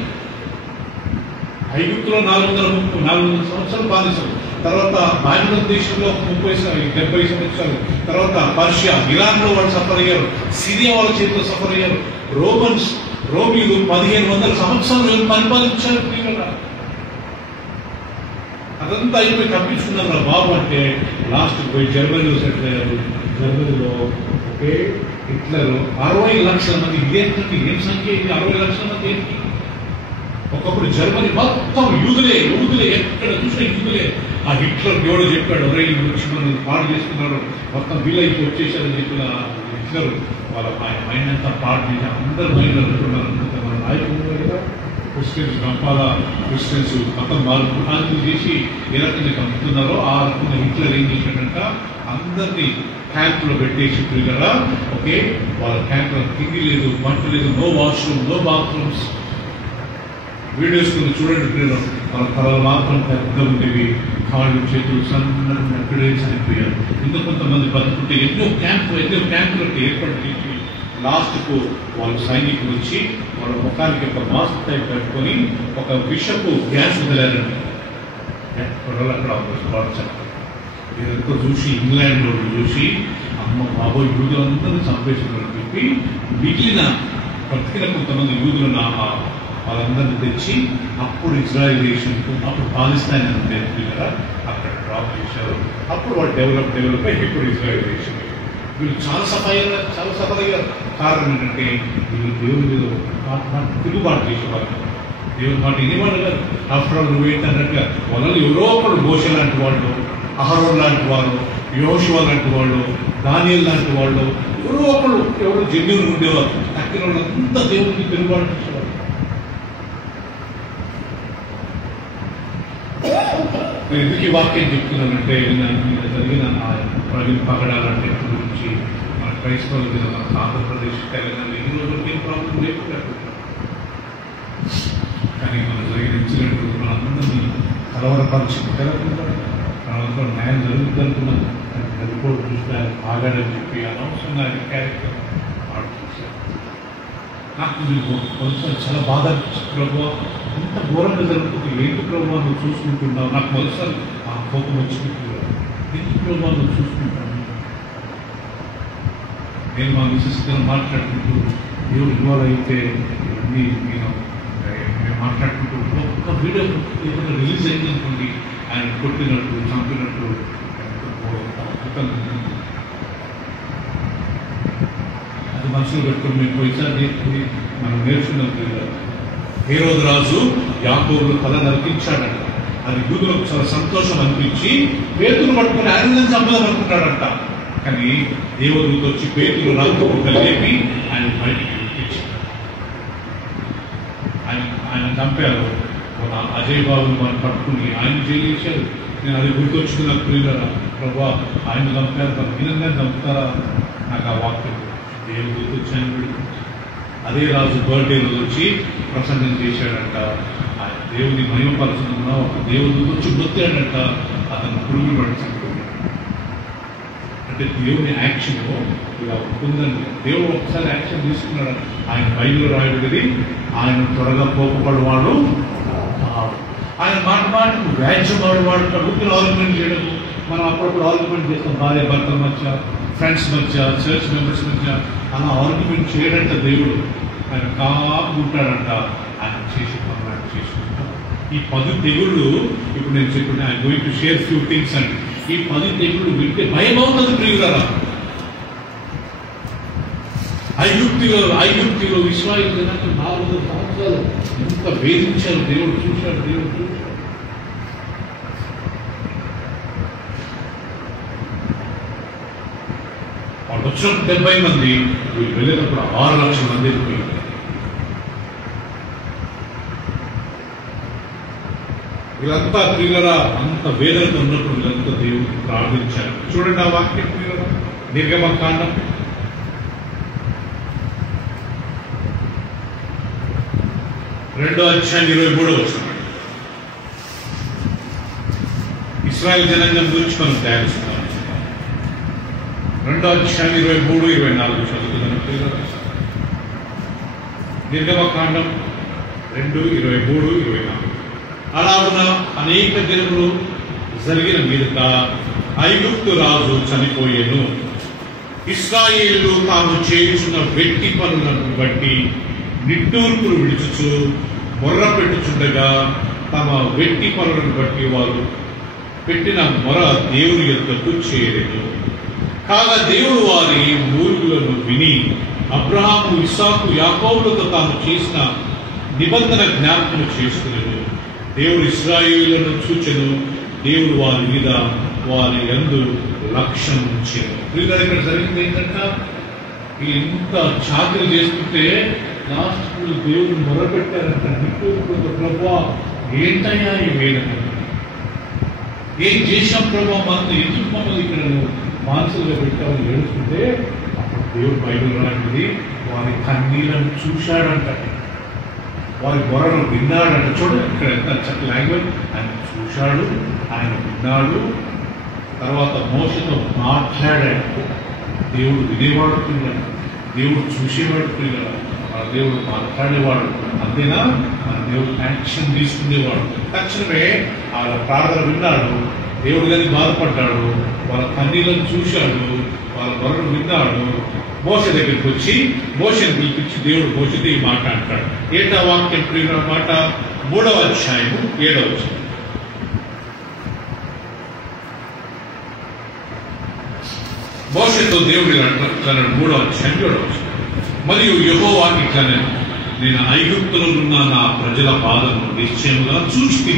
ఐగుప్తులో 400 సంవత్సరాలు బానిసలు. తర్వాత బాబిలోన్ దేశంలో 70 సంవత్సరాలు. తర్వాత పర్షియా, ఇరాన్ లో వాళ్ళు సఫర్ అయ్యారు. సిరియా వాళ్ళ చేతిలో సఫర్ అయ్యారు. రోమిలు 1500 సంవత్సరాలు పరిపాలించారు. అదంతా అయిపోయి తప్పించుకున్నారు బాబు అంటే లాస్ట్ పోయి జర్మనీలో సెటిల్ అయ్యారు. జర్మనీలో హిట్లర్ 60 లక్షల మంది. ఇదేంటంటే ఏం సంఖ్య ఇది? 60 లక్షల మంది ఏంటి? ఒకప్పుడు జర్మనీ మొత్తం యూదులే, ఎక్కడ చూసినా యూదులే. ఆ హిట్లర్ ఎవడో చెప్పాడు, ఒరే వచ్చి మనం పాడు చేసుకున్నారు, మొత్తం వీలైతే వచ్చేసారని చెప్పిన హిట్లర్ వాళ్ళ మైండ్ అంతా పాడు చేసి అందరు మైండ్ అనుకున్నారు. మన నాయకులు కదా క్రిస్టియన్స్, గంపాల క్రిస్టియన్స్ మొత్తం మార్పు చేసి ఏ రకంగా కమ్ముతున్నారో ఆ రకంగా హిట్లర్ ఏం చేశాడంట, అందరినీ క్యాంపులో పెట్టేసి కదా. వాళ్ళ క్యాంపులో తిండి లేదు, వంట లేదు, no washroom, no bathrooms. Videos చూడండి, వాళ్ళ తలలు మాత్రం పెద్ద ఉండేవి, కాళ్ళు చేతులు సన్నగా నడిపేసి అయిపోయారు. ఇంకా కొంతమంది బతుకుంటే ఎన్నో క్యాంపులు ఏర్పాటు చేసి లాస్ట్ కు వాళ్ళు సైనికులు వచ్చి వాళ్ళ ముఖానికి ఒక మాస్క్ టైప్ పెట్టుకొని ఒక విషపు గ్యాస్ వదిలారండి. అక్కడ ఇదంతా చూసి ఇంగ్లాండ్ లో చూసి అమ్మ బాబోయ్ యూదులందరూ చంపేసుకుని చెప్పి మిగిలిన బ్రతికిన కొంతమంది యూదులను వాళ్ళందరినీ తెచ్చి అప్పుడు ఇజ్రాయెల్ దేశంకు, అప్పుడు పాలిస్తాన్ అని పేరు కదా, అక్కడ డ్రాప్ చేశారు. అప్పుడు వాళ్ళు డెవలప్ అయ్యి ఇప్పుడు ఇజ్రాయెల్ దేశం. వీళ్ళు చాలా సఫర్ అయ్యారు. కారణం ఏంటంటే వీళ్ళు దేవుని మీద తిరుగుబాటు చేసేవాళ్ళు. దేవుని మాట ఇదేవాళ్ళు కాదు. ఆఫ్టర్ ఆల్ నువ్వేంటన్నట్టుగా వాళ్ళని ఎవరో ఒకడు మోషే లాంటి వాళ్ళు, అహరోన్ లాంటి వాళ్ళు, యోషువ లాంటి వాళ్ళు, దానియేలు లాంటి వాళ్ళు, ఎవరు జన్యులు ఉండేవారు. తక్కిన వాళ్ళంతా దేవునికి తిరుగుబాటు చేసేవాళ్ళు. నేను ఎందుకు ఈ వాక్యం చెప్తున్నానంటే జరిగిన ప్రవీణ్ పగడాలంటే గురించి మన క్రైస్తవుల మీద మన ఆంధ్రప్రదేశ్, తెలంగాణ ఈ రోజు ఏం ప్రాబ్లం లేకపోయారు. కానీ మన జరిగిన ఇన్సిడెంట్ మనందరినీ కలవరపరిచి మనందరూ న్యాయం జరుగుతుందనుకున్నాను. రిపోర్ట్ చూస్తే ఆగాడని చెప్పి అనవసరంగా ఆయన క్యారెక్టర్ ఆడుతున్నారు. నాకు మీకు కొంచెం చాలా బాధ అనిపించింది. ప్రభావ ఇంత ఘోరంగా జరుగుతుంది, ఏంటి ప్రభావ నువ్వు చూసుకుంటున్నావు? నాకు మొదటిసారి ఆ కోపం వచ్చినట్టున్నారు. ఏంటి ప్రభావ నువ్వు చూసుకుంటాను? నేను మా మిసెస్ మాట్లాడుకుంటూ దేవుడు ఇన్వాల్వ్ అయితే ఇవన్నీ మేము మాట్లాడుకుంటూ ఒక్క వీడియో ఏదైనా రిలీజ్ అయింది అనుకోండి, ఆయన కొట్టినట్టు చంపినట్టు అది మనసులో పెట్టుకుని మేము పోయిసారి మనం నేర్చుకున్నది. హేరోదు రాజు యాకోబును తల నరికించాడంట. అది యూదులకు చాలా సంతోషం అనిపించి పేతురు పట్టుకుని ఆయన చంపదాం అనుకుంటాడంట. కానీ దేవదూత వచ్చి పేతురు నలుగురు లేపి ఆయన బయటికి విడిపించాడు. ఆయన చంపారు. అజయ్ బాబుని మనం పట్టుకుని ఆయన జైలు చేశారు. నేను అది గుర్తొచ్చుకున్న ప్రియులరా, ప్రభా ఆయన చంపారు, తన విధంగా చంపుతారా? నాకు ఆ వాక్యం దేవుడు వచ్చి ఆయన విడిపించారు. అదే రాజు బర్త్డే రోజు వచ్చి ప్రసంగం చేశాడంట. ఆయన దేవుని మహిమపరచుకున్న ఒక దేవుడు వచ్చి నొత్తాడంట. అతను పురుగులు పడుతున్నాడు. అంటే దేవుని యాక్షన్ ఇలా ఉంటుందండి. దేవుడు ఒకసారి యాక్షన్ తీసుకున్నాడు. ఆయన బైబిల్లో రాయబడింది, ఆయన త్వరగా కోపపడేవాడు, ఆయన మాటకు వ్యాజ్యపడేవాడు. ఊపిరి ఆర్గ్యుమెంట్ చేయడము, మనం అప్పుడప్పుడు ఆర్గ్యుమెంట్ చేస్తాం భార్య భర్తల మధ్య, ఫ్రెండ్స్ మధ్య, చర్చ్ మెంబర్స్ మధ్య. అలా ఆర్గ్యుమెంట్ చేయడంట దేవుడు. ఆయన కాకుంటాడంట. ఆయన చేసి పనులు ఆయన చేసుకుంటాం. ఈ 10 తెగుళ్ళు ఇప్పుడు నేను చెప్తున్నా, I going to share few things అండి. ఈ 10 తెగుళ్ళు వింటే భయం అవుతుంది ప్రియులారా. ఐగుప్తిలో ఇశ్రాయేలు జనాన్ని 400 సంవత్సరాలు ఎంత వేధించారు. దేవుడు చూశాడు. వాళ్ళు వచ్చిన 70 మంది, వీళ్ళు వెళ్ళేటప్పుడు 6 లక్షల మంది వెళ్ళిపోయింది. వీళ్ళంతా ప్రియులరా అంత వేదనతో ఉన్నప్పుడు వీళ్ళంతా దేవుడికి ప్రార్థించారు. చూడండి ఆ వాక్యం ప్రియులరా, నిర్గమకాండం 2:23. ఇశ్రాయేలు జనాంగం గురించి మనం ధ్యానిస్తున్నాం. 2:23-24 చదువుతున్నాను ప్రియులరా. నిర్గమకాండం 2:23-24. అలాగున అనేక దినములు జరిగిన మీదట ఐగుప్తు రాజు చనిపోయేను. ఇశ్రాయేలు తాము చేయుచున్న వెట్టి పనులను బట్టి నిట్టూర్పులు విడుచుచు మొర్ర పెట్టుచుండగా తమ వెట్టి పనులను బట్టి వారు పెట్టిన మొర దేవుని యొద్దకు చేరెను. కాగా దేవుడు వారి మూలుగులను విని అబ్రహాము, ఇస్సాకు, యాకోబులతో తాము చేసిన నిబంధన జ్ఞాపకం చేసుకునేను. దేవుడు ఇశ్రాయేలులను చూచెను. దేవుడు వారి మీద వారి యందు లక్ష్యం ఉంచెను. ఇక్కడ జరిగింది ఏంటంటే, ఎంత చాకరీ చేస్తుంటే లాస్ట్ దేవుడు మొరపెట్టారంట. ప్రభా ఏంటయ్యా ఈ వేదన, ఏం చేశాం ప్రభా, మన ఎందుకు మమ్మల్ని ఇక్కడ మానసులుగా పెట్టామని ఏడుస్తుంటే అప్పుడు దేవుడు బైబిల్ రాయింది, వారి కన్నీళ్ళను చూశాడంట, వారి మొరను విన్నాడంట. చూడండి ఇక్కడ ఎంత చక్కటి లాంగ్వేజ్. ఆయన చూశాడు, ఆయన విన్నాడు, తర్వాత మోసతో మాట్లాడాడు. దేవుడు వినేవాడు పిల్లలు, దేవుడు చూసేవాడు పిల్లలు, మన దేవుడు మాట్లాడేవాడు. అంతేనా, మన దేవుడు యాక్షన్ తీసుకునేవాడు. తక్షణమే వాళ్ళ ప్రార్థన విన్నాడు. దేవుడు గారి బాధపడ్డాడు, వాళ్ళ కన్నీళ్ళను చూశాడు, వాళ్ళ మొరను విన్నాడు. మోస దగ్గరికి వచ్చి మోసను పిలిపించి దేవుడు మోసతో ఈ మాట అంటాడు. ఏంటా వాక్యం ప్రియుల మాట? 3వ అధ్యాయము 7వ వచనం. మోసతో దేవుడు అంటాడు 3వ అధ్యాయం 7వ వచనం. మరియు యెహోవా ఇట్లనెను, నేను ఐగుప్తులో ఉన్న నా ప్రజల బాధను నిశ్చయముగా చూచి,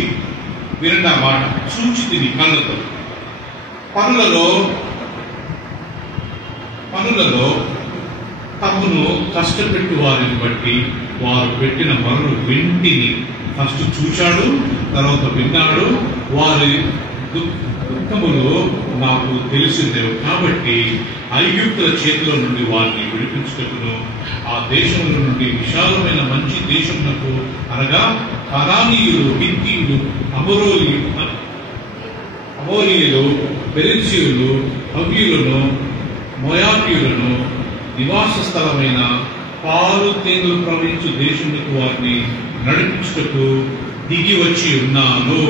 వినండి ఆ మాట, చూచి కళ్ళతో, పనులలో తమను కష్టపెట్టు వారిని బట్టి వారు పెట్టిన మొరను వెంటిని. ఫస్ట్ చూశాడు, తర్వాత విన్నాడు. వారి దుఃఖములు నాకు తెలిసిందే కాబట్టి ఐగుప్తుల చేతిలో నుండి వారిని విడిపించుటకును ఆ దేశంలో నుండి విశాలమైన మంచి దేశమునకు, అనగా కనానీయులు, హిత్తీయులు, అమోరీయులు, పెరిజీయులు, హవ్యులను, మోయాబీయులను నివాస స్థలమైన పాలు తేనెలు ప్రవహించు దేశములకు వారిని నడిపించుటకు దిగి వచ్చి ఉన్నాను.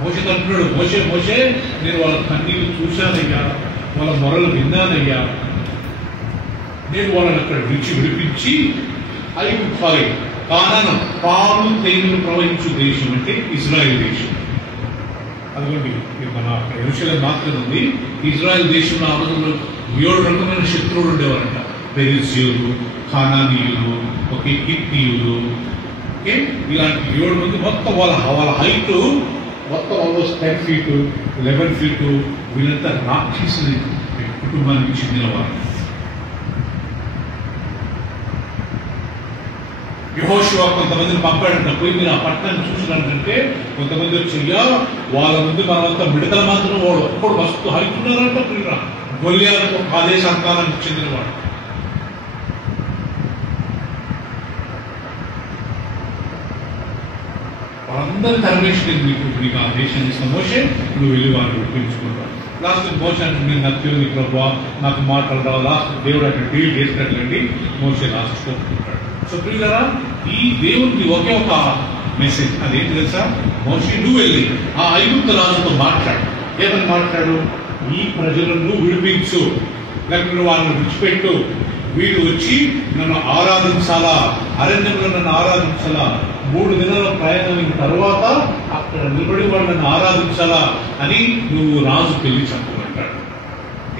మోషే అంటున్నాడు, మోషే నేను వాళ్ళ కన్నీళ్లు చూశానయ్యా, వాళ్ళ మొరలు విన్నానయ్యా, నేను వాళ్ళని అక్కడ విడిపించి కానాను పాలు తేనెలు ప్రవహించు దేశం అంటే ఇజ్రాయెల్ దేశం. అదిగోండి మన యెరూషలేము మాత్రం ఉంది. ఇజ్రాయెల్ దేశంలో ఆ రోజుల్లో 7 రకమైన శత్రువులు ఉండేవారంట. పెరిజీయులు, కానానీయులు, హిత్తీయులు, ఇలాంటి 7 మంది. మొత్తం వాళ్ళ హైట్ మొత్తం ఆల్మోస్ట్ 10 feet 11 feet. వీళ్ళంతా రాక్షసుని కుటుంబానికి చెందినవారు. యెహోషువ కొంతమందిని పంపాడంట, పోయి మీరు ఆ పట్టణాన్ని చూసినట్టంటే కొంతమంది వచ్చి వాళ్ళ ముందు మనమంతా మిడతల మాత్రం వాడు ఒక్కడు వస్తూ హైతున్నారంట. గొల్లియాలకు అదే సంతానానికి చెందినవాడు. వారందరి తరమేషన్ నీకు ఆ దేశాన్ని ఇస్తున్న మోషే నువ్వు వెళ్ళి వారిని విడిపించుకుంటావు. లాస్ట్ మోషే అంటే నేను నచ్చింది ప్రభావ నాకు మాట్లాడరా లాస్ట్ దేవుడు అంటే డీల్ చేసినట్లండి మోషే లాస్ట్ కోరుకుంటాడు. సో ప్రియులారా ఈ దేవుడికి ఒకే ఒక మెసేజ్ అదేంటి తెలుసా? మోషే నువ్వు వెళ్ళి ఆ ఐగుప్తు రాజుతో మాట్లాడు. ఏమని మాట్లాడు? ఈ ప్రజలను విడిపించు, లేకపోతే నువ్వు వాళ్ళని విడిచిపెట్టు, వీళ్ళు వచ్చి నన్ను ఆరాధించాలా, అరణ్యంలో నన్ను ఆరాధించాలా, 3 దినాల ప్రయాణం తర్వాత అక్కడ నిలబడి వాళ్ళని ఆరాధించాలా అని నువ్వు రాజు పెళ్లి చెప్పమంటాడు.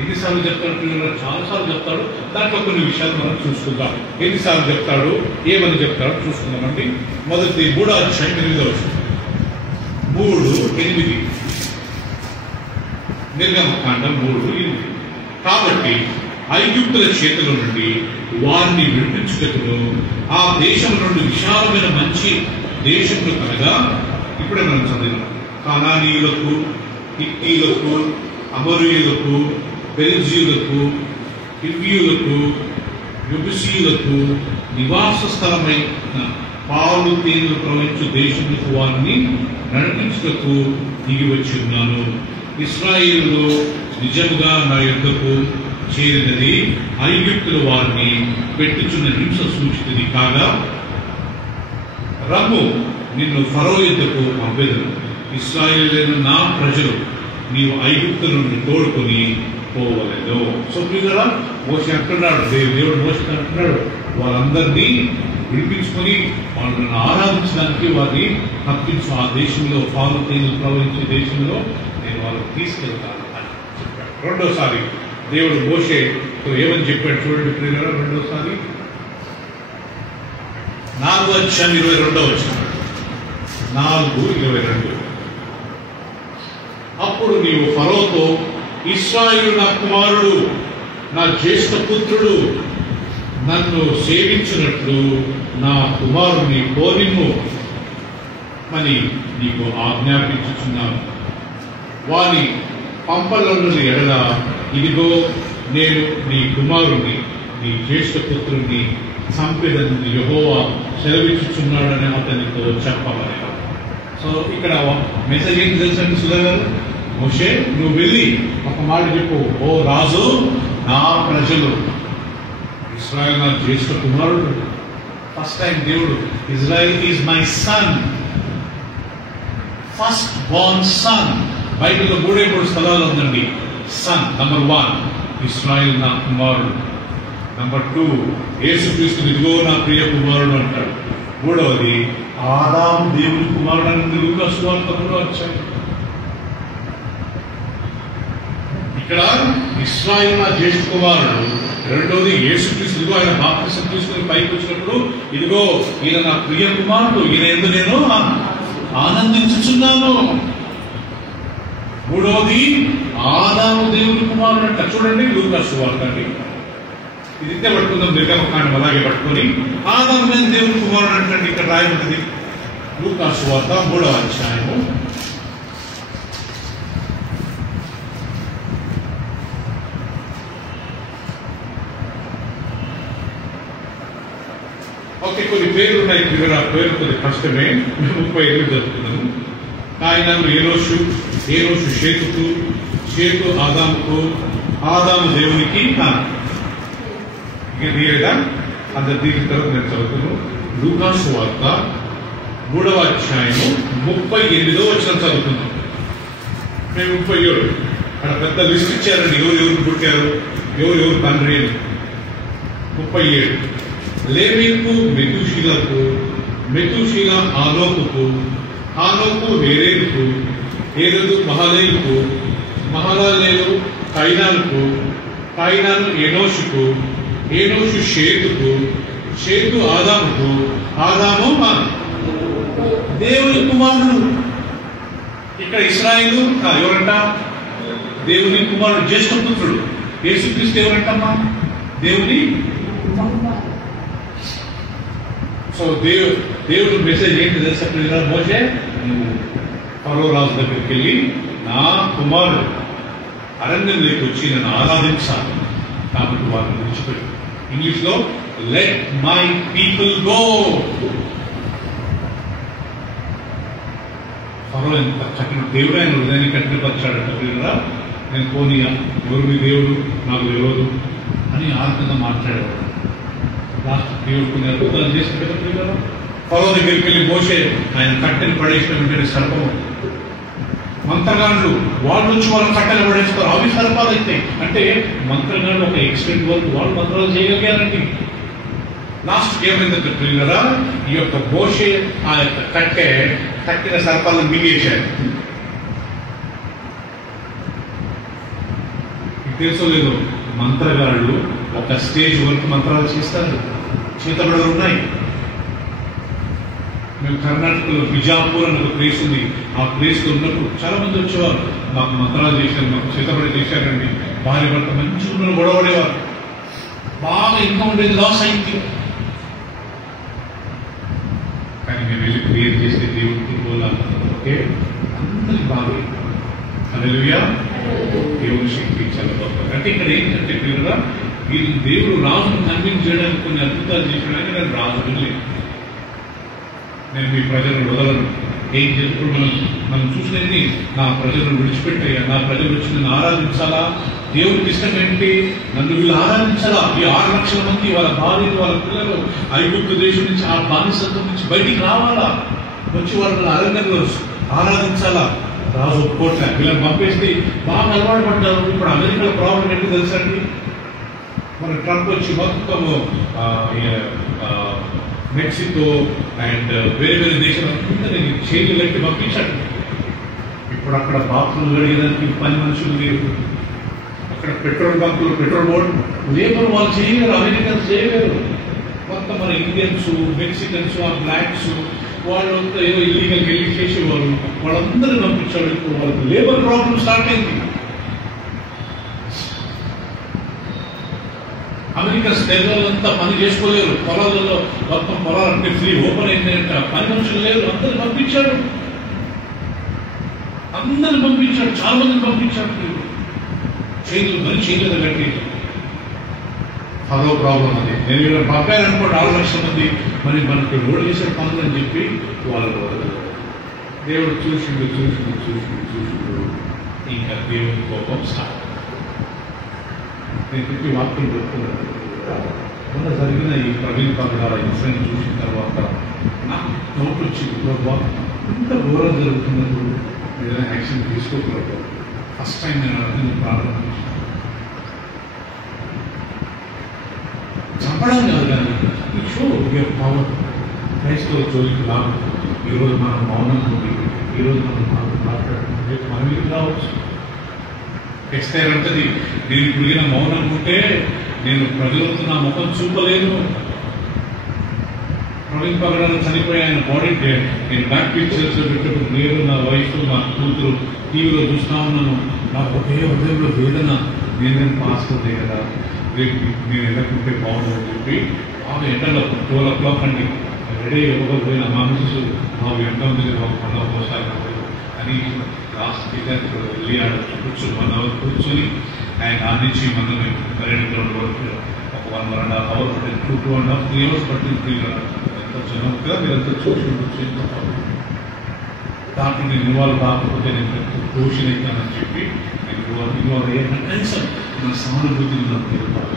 ఎన్నిసార్లు చెప్తాడు పిల్లలు? చాలాసార్లు చెప్తాడు. దాంట్లో కొన్ని విషయాలు మనం చూసుకుందాం. ఎన్నిసార్లు చెప్తాడు, ఏమని చెప్తాడు చూసుకుందామండి. మొదటి 3వ అధ్యాయం 8వ వచనం, 3:8 నిర్గమకాండం 3:8. కాబట్టి ఐగుప్తుల చేతుల నుండి వారిని విడిపించుటకు ఆ దేశం నుండి విశాలమైన మంచి దేశంలో కలగా, ఇప్పుడే మనం చదివినాం, కనానీయులకు, హిత్తీయులకు, అమోరీయులకు, పెరిజీయులకు, హివ్వీయులకు, యెబూసీయులకు నివాస స్థలమైన పాలు తేనెలు ప్రవహించు దేశములకు వారిని నడిపించుటకు దిగి వచ్చి ఉన్నాను. ఇశ్రాయేలులో నిజముగా నా యొద్దకు చేరినది ఐగుప్తుల వారిని పెట్టుచున్న హింస సూచితది కాగా, రమ్ము నిన్ను ఫరో యొద్దకు పంపెదను. ఇశ్రాయేలీయులైన నా ప్రజలు నీవు ఐగుప్తు నుండి తోడుకొని పోవలేదు. సో ప్రియులారా మోషే అంటున్నాడు, దేవుడు మోషే అంటున్నాడు, వాళ్ళందరినీ విడిపించుకొని వాళ్ళని ఆరాధించడానికి వారిని తప్పించు, ఆ దేశంలో పాలు తేనెలు ప్రవహించే దేశంలో నేను వాళ్ళని తీసుకెళ్తాను అని చెప్పాడు. రెండోసారి దేవుడు మోషేతో ఏమని చెప్పాడు చూడండి ప్రియులారా. రెండోసారి 4వ అధ్యాయం 22వ వచనం, 4:22. అప్పుడు నీవు ఫరోతో, ఇశ్రాయేలు నా కుమారుడు, నా జ్యేష్ఠ పుత్రుడు, నన్ను సేవించినట్లు నా కుమారుని కోరిమ్ము అని నీకు ఆజ్ఞాపించుచున్నాను. వాని పంపలను ఎడల ఇదిగో నేను నీ కుమారుణ్ణి, నీ జ్యేష్ఠ పుత్రుణ్ణి చంపేదని యెహోవా సెలవిచ్చుచున్నాడని అతనితో చెప్పమని. సో ఇక్కడ మెసేజ్ ఏంటి తెలుసండి సుధా గారు? మోషే నువ్వు వెళ్ళి ఒక మాట చెప్పు, ఓ రాజు, నా ప్రజలు ఇశ్రాయేలు నా జ్యేష్ఠ కుమారుడు. ఫస్ట్ టైం దేవుడు Israel is my son, first born son. బైబిల్లో 3 స్థలాలు ఉందండి. సన్ నంబర్ 1 ఇశ్రాయేల్ నా కుమారుడు, నంబర్ 2 యేసుక్రీస్తు ఇదిగో నా ప్రియ కుమారుడు అంటాడు. 3వది ఆదాము దేవుని కుమారుడు అని లూకా సువార్త 3వ అధ్యాయం. ఇక్కడ ఇశ్రాయేలు నా జ్యేష్ఠ కుమారుడు. రెండోది యేసుక్రీస్తు ఇదిగో ఆయన బాప్తిసం తీసుకుని పైకి వచ్చినప్పుడు ఇదిగో ఈయన నా ప్రియ కుమారుడు, ఈయన ఎందుకు నేను ఆనందించుచున్నాను. 3వది ఆదాము దేవుని కుమారుడు అంట. చూడండి లూకా సువార్త అండి. ఇది ఇంతే పట్టుకుందాం, నిర్గమకాండం అలాగే పట్టుకొని ఆదాము దేవుని కుమారుడు అంటండి. ఇక్కడ రాయబడింది లూకా సువార్త 3వ అధ్యాయము 1 కొన్ని పేర్లు ఉన్నాయి. ఆ పేరు కొద్ది కష్టమే. 38 జరుపుతున్నాము. కాయినాను ఏనోషు, ఏనోషు షేతుకు, షేతు ఆదాముకు, ఆదాము దేవునికి. ఇక తీయగా అందరు దీని తర్వాత నేను చదువుతున్నాను. లూకా సువార్త 3వ అధ్యాయము 38వ వచనం చదువుతున్నాం. మేము 37 అక్కడ పెద్ద లిస్ట్ ఇచ్చారండి, ఎవరు పుట్టారు, ఎవరు తండ్రి అని. 37 లేవీకు మెతూషీలకు, మెతూషీల ఆనోకుకు, ఆనోకు హేరేదుకు, హేరోదు మహలేలుకు, మహలలేలు కైనానుకు, కైనాను ఎనోషుకు, ఎనోషు షేతుకు, షేతు ఆదాముకు, ఆదాము దేవుని కుమారుడు. ఇక్కడ ఇశ్రాయేలు ఎవరంట? దేవుని కుమారుడు, జ్యేష్ఠ పుత్రుడు. యేసుక్రీస్తు ఎవరంటమ్మా? దేవుని. సో దేవుడు మెసేజ్ ఏంటి తెలుసా? మోషే నువ్వు ఫరో రాజు దగ్గరికి వెళ్ళి నా కుమారుడు అరణ్యంలోకి వచ్చి నన్ను ఆరాధించాలి, కాబట్టి వారిని విడిచిపెట్టు. ఇంగ్లీష్ లో లెట్ మై పీపుల్ గో. ఫరో ఎంత చక్కని దేవుడు ఆయన హృదయాన్ని కఠినపరిచాడంట ప్రియులారా. నేను పోనీయా, ఎవరు మీ దేవుడు నాకు తెలియదు అని ఆత్మగా మాట్లాడేవాడు. లాస్ట్ దేవుడు కొన్ని అద్భుతాలు చేసిన కదా ప్రియులారా. ఫరో దగ్గరికి వెళ్ళి మోషే ఆయన కట్టెలు పడేసిన వెంటనే సర్పం, మంత్రగాళ్ళు వాళ్ళ నుంచి వాళ్ళు కట్టెలు పడేస్తారు, అవి సర్పాలు అవుతాయి. అంటే మంత్రగాళ్ళు ఒక ఎక్స్టెంట్ వరకు వాళ్ళు మంత్రాలు చేయగలిగారండి. లాస్ట్ ఏమైందంటే ప్రియులారా, ఈ యొక్క మోషే ఆ యొక్క కట్టిన సర్పాలను మింగేశారు. తెలుసో లేదు, మంత్రగాళ్ళు ఒక స్టేజ్ వరకు మంత్రాలు చేస్తారు, చేతబడులు ఉన్నాయి. మేము కర్ణాటకలో బిజాపూర్ అని ఒక ప్లేస్ ఉంది. ఆ ప్లేస్ లో ఉన్నప్పుడు చాలా మంది వచ్చేవారు, మాకు మంత్రాలు చేశారు, మాకు చేతబడి చేశారండి. భార్య భర్త మంచి ఉన్న గొడవడేవారు, బాగా ఇంకా ఉండేది, లాస్ అయింది. కానీ మేము వెళ్ళి క్రియేట్ చేసే దేవుడికి ఓకే అందరికి బాగా హల్లెలూయా. దేవుని శక్తి చాలా గొప్ప. అంటే ఇక్కడ ఏంటంటే ప్రియులారా, వీళ్ళు దేవుడు రాజును కన్విన్స్ చేయడానికి కొన్ని అద్భుతాలు చేసడానికి నేను రాజు వెళ్ళలేదు. నేను మీ ప్రజలను వదలను, ఏం చేసుకుని మనం చూసినది, నా ప్రజలను విడిచిపెట్టాయా, నా ప్రజలు వచ్చి నన్ను ఆరాధించాలా, దేవుడికి ఇష్టం ఏంటి, నన్ను వీళ్ళు ఆరాధించాలా. ఈ 6 లక్షల మంది వాళ్ళ భార్యలు వాళ్ళ పిల్లలు ఐగుప్తు దేశం నుంచి ఆ బానిసత్వం నుంచి బయటికి రావాలా, వచ్చి వాళ్ళని అరణ్యంలో ఆరాధించాలా. రాజు ఒప్పుకోట్లే, వీళ్ళని పంపేస్తే బాగా అలవాటు పడ్డారు. ఇప్పుడు అమెరికాలో ప్రాబ్లం ఏంటో తెలుసండి, మన ట్రంప్ వచ్చి మొత్తము మెక్సికో అండ్ వేరే వేరే దేశాలంతా చైన్లు కట్టి పంపించాడు. ఇప్పుడు అక్కడ బాత్రూమ్ గడిగేదానికి పని మనుషులు లేరు. అక్కడ పెట్రోల్ బంకులు, పెట్రోల్ బోర్డు లేబర్ వాళ్ళు చేయలేరు, అమెరికన్స్ చేయలేరు. మొత్తం మన ఇండియన్స్, మెక్సికన్స్, ఆ బ్లాక్స్ వాళ్ళంతా ఏదో ఇల్లీగల్ వెళ్ళి చేసేవాళ్ళు, వాళ్ళందరినీ పంపించాడు. ఇప్పుడు వాళ్ళకి లేబర్ ప్రాబ్లం స్టార్ట్ అయింది. అమెరికన్స్ తెగలంతా పని చేసుకోలేరు, పొలాలలో మొత్తం పొలాలంటే ఫ్రీ ఓపెన్ అయిందంట, పని మనుషులు లేరు, అందరిని పంపించాడు. చాలా మందిని పంపించాడు. చేతులు మరి చేతులు కట్టి అదో ప్రాబ్లం అది. నేను ఇక్కడ పంపాను అనుకోండి 6 లక్షల మంది, మరి మనకి ఓడి చేసే పనులు అని చెప్పి వాళ్ళు దేవుడు చూసిండు. ఇంకా దేవుని కోపం స్టార్ట్. నేను చెప్పి వాక్యం చెప్తున్నాను. మొన్న జరిగిన ఈ ప్రవీణ్ పగడాల ఇన్సిడెంట్ చూసిన తర్వాత నాకు డౌట్ వచ్చింది, ఇంత ఘోరం జరుగుతున్నప్పుడు ఏదైనా యాక్షన్ తీసుకోకూడదు. ఫస్ట్ టైం నేను అర్థం ప్రారంభించాను. చంపడం కాదు కానీ ఈ షో పవర్ క్రైస్తవ జోలికి రాదు. ఈరోజు మనం మౌనం ఉంది, ఈరోజు మనం మాట్లాడుకుంటే మనం ఇది రావచ్చు. ఎక్స్టైర్ అంటది, నేను ఇప్పుడు మౌనం ఉంటే నేను ప్రజలతో నా ముఖం చూపలేను. ప్రవీణ్ పగడాల చనిపోయి ఆయన బాడీ నేను బ్యాక్ పిక్చర్స్ పెట్టినప్పుడు నేను, నా వైఫ్, నా కూతురు టీవీలో చూస్తా ఉన్నాను. నాకు ఒకే హృదయంలో వేదన, నేను పాస్ అవుతాయి కదా, రేపు నేను వెళ్ళకుంటే బాగుంటుందని చెప్పి బాగా ఎండలో 12 o'clock అండి రెడీ ఇవ్వకపోయిన మా మిస్సు మా ఎండ ఉంది పండుగ పోసాలి అని లాస్ట్ వెళ్ళి ఆడ కూర్చొని 1 hour కూర్చొని ఆయన ఆ నుంచి మనం పర్యటన గ్రౌండ్ వరకు ఒక 1.5 hours 2.5 3 hours పట్టింది. ఎంత చిన్నగా మీరంతా చూసి దాంట్లో నేను ఇన్వాల్వ్ కాకపోతే నేను దోషిని అవుతానని చెప్పి నేను ఇన్వాల్వ్ అయ్యాను. కనీసం నా సానుభూతిని నాకు తెలుపాలి.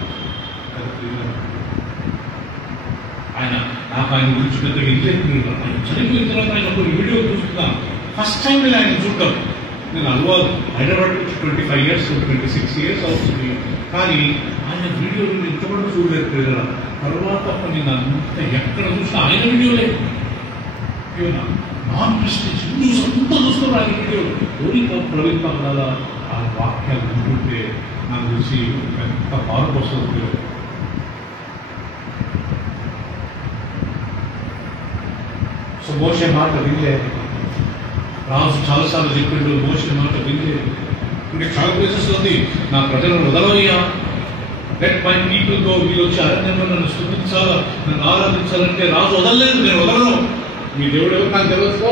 ఆయన గురించి పెద్దగా ఇంట్లో ఆయన చనిపోయిన తర్వాత ఆయన ఒక వీడియో చూస్తున్నాను. ఫస్ట్ టైం నేను ఆయన చూడటం. నేను హైదరాబాద్ నుంచి 25 years 26 years అవుతుంది, కానీ ఆయన వీడియోలు నేను ఇంతవరకు చూడలేదు ప్రజల. తర్వాత నేను అంత ఎక్కడ చూసినా ఆయన వీడియోలే, నాన్ ప్రెస్టీజ్ న్యూస్ అంతా చూస్తున్నారు ఆయన వీడియోలు. ఓన్లీ ప్రవీణ్ పగడాల ఆ వాక్యాలు వింటుంటే నాకు తెలిసి ఎంత మార్పు వస్తుంది. సో మోషే మాట వినలేదు, రాజు చాలాసార్లు చెప్పిండు, మోషే మాట వినలేదు. ఇంకా చాలా ప్లేసెస్ ఉంది, నా ప్రజలను వదలయ్యా, లెట్ మై పీపుల్ గో, వీళ్ళు వచ్చి అరణ్యంలో నన్ను స్తుతించాలా, నన్ను ఆరాధించాలంటే రాజు వదలలేదు. నేను వదలను, మీ దేవుడు ఎవరు నాకు తెలుసుకో,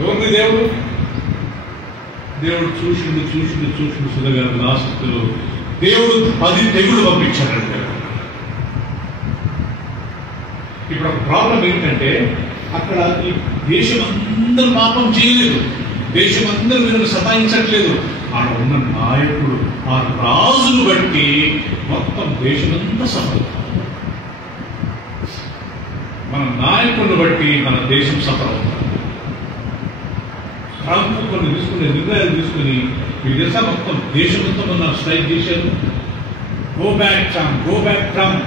ఎవరు మీ దేవుడు? దేవుడు చూసిండు సుధగారు. లాస్ట్ దేవుడు 10 తెగులు పంపించాడంటే. ఇప్పుడు ఒక ప్రాబ్లం ఏంటంటే అక్కడ ఈ దేశం అందరూ పాపం చేయలేదు, దేశం అందరూ వీళ్ళని సతాయించట్లేదు. ఆడ ఉన్న నాయకుడు, ఆ రాజును బట్టి మొత్తం దేశమంతా సఫలం. మన నాయకుడిని బట్టి మన దేశం సఫలం. ట్రంప్ కొన్ని తీసుకునే నిర్ణయాలు తీసుకుని ఈ దేశం మొత్తం దేశం మొత్తం మన స్ట్రైక్ చేశారు. Go back Trump, go back Trump.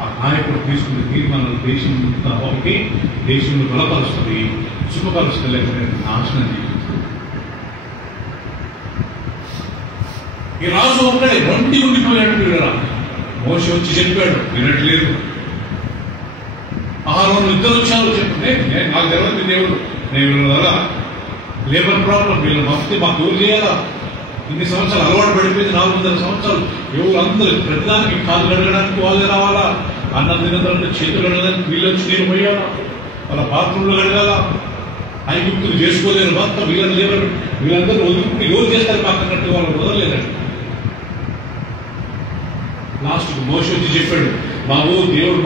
ఆ నాయకుడు తీసుకునే తీర్మానాలు దేశం ఒకటి దేశంలో బలపరుస్తుంది, సుఖపరుస్తుంది, లేకపోతే నాశనం చేస్తుంది. ఈ రాజు ఒక్కడే వండి ఉండిపోయాడు. వీడరా మోషే వచ్చి చెప్పాడు, వినట్లేదు. ఆహారం ఇద్దరు వచ్చారు, చెప్పండి నాకు తెలియదు దేవుడు, నేను కదా లేబర్ ప్రాబ్లం, వీళ్ళ మస్తి మాకు ఎవరు చేయాలా? ఇన్ని సంవత్సరాలు అలవాటు పడిపోయింది, 400 సంవత్సరాలు. ఎవరు అందరూ ప్రతిదానికి కాలు కడగడానికి వాళ్ళే రావాలా, అన్నం తినదంటే చేతులు కడగడానికి వీళ్ళు వచ్చి నేను పోయాలా, వాళ్ళ బాత్రూంలో కడగాల. ఐగుప్తులు చేసుకోలేరు, మొత్తం వీళ్ళని లేబర్ వీళ్ళందరూ వదులుకుంటే ఎవరు చేస్తారు మాకు అన్నట్టు వాళ్ళు వదలలేదండి. లాస్ట్ మోషే వచ్చి చెప్పాడు, బాబు దేవుడు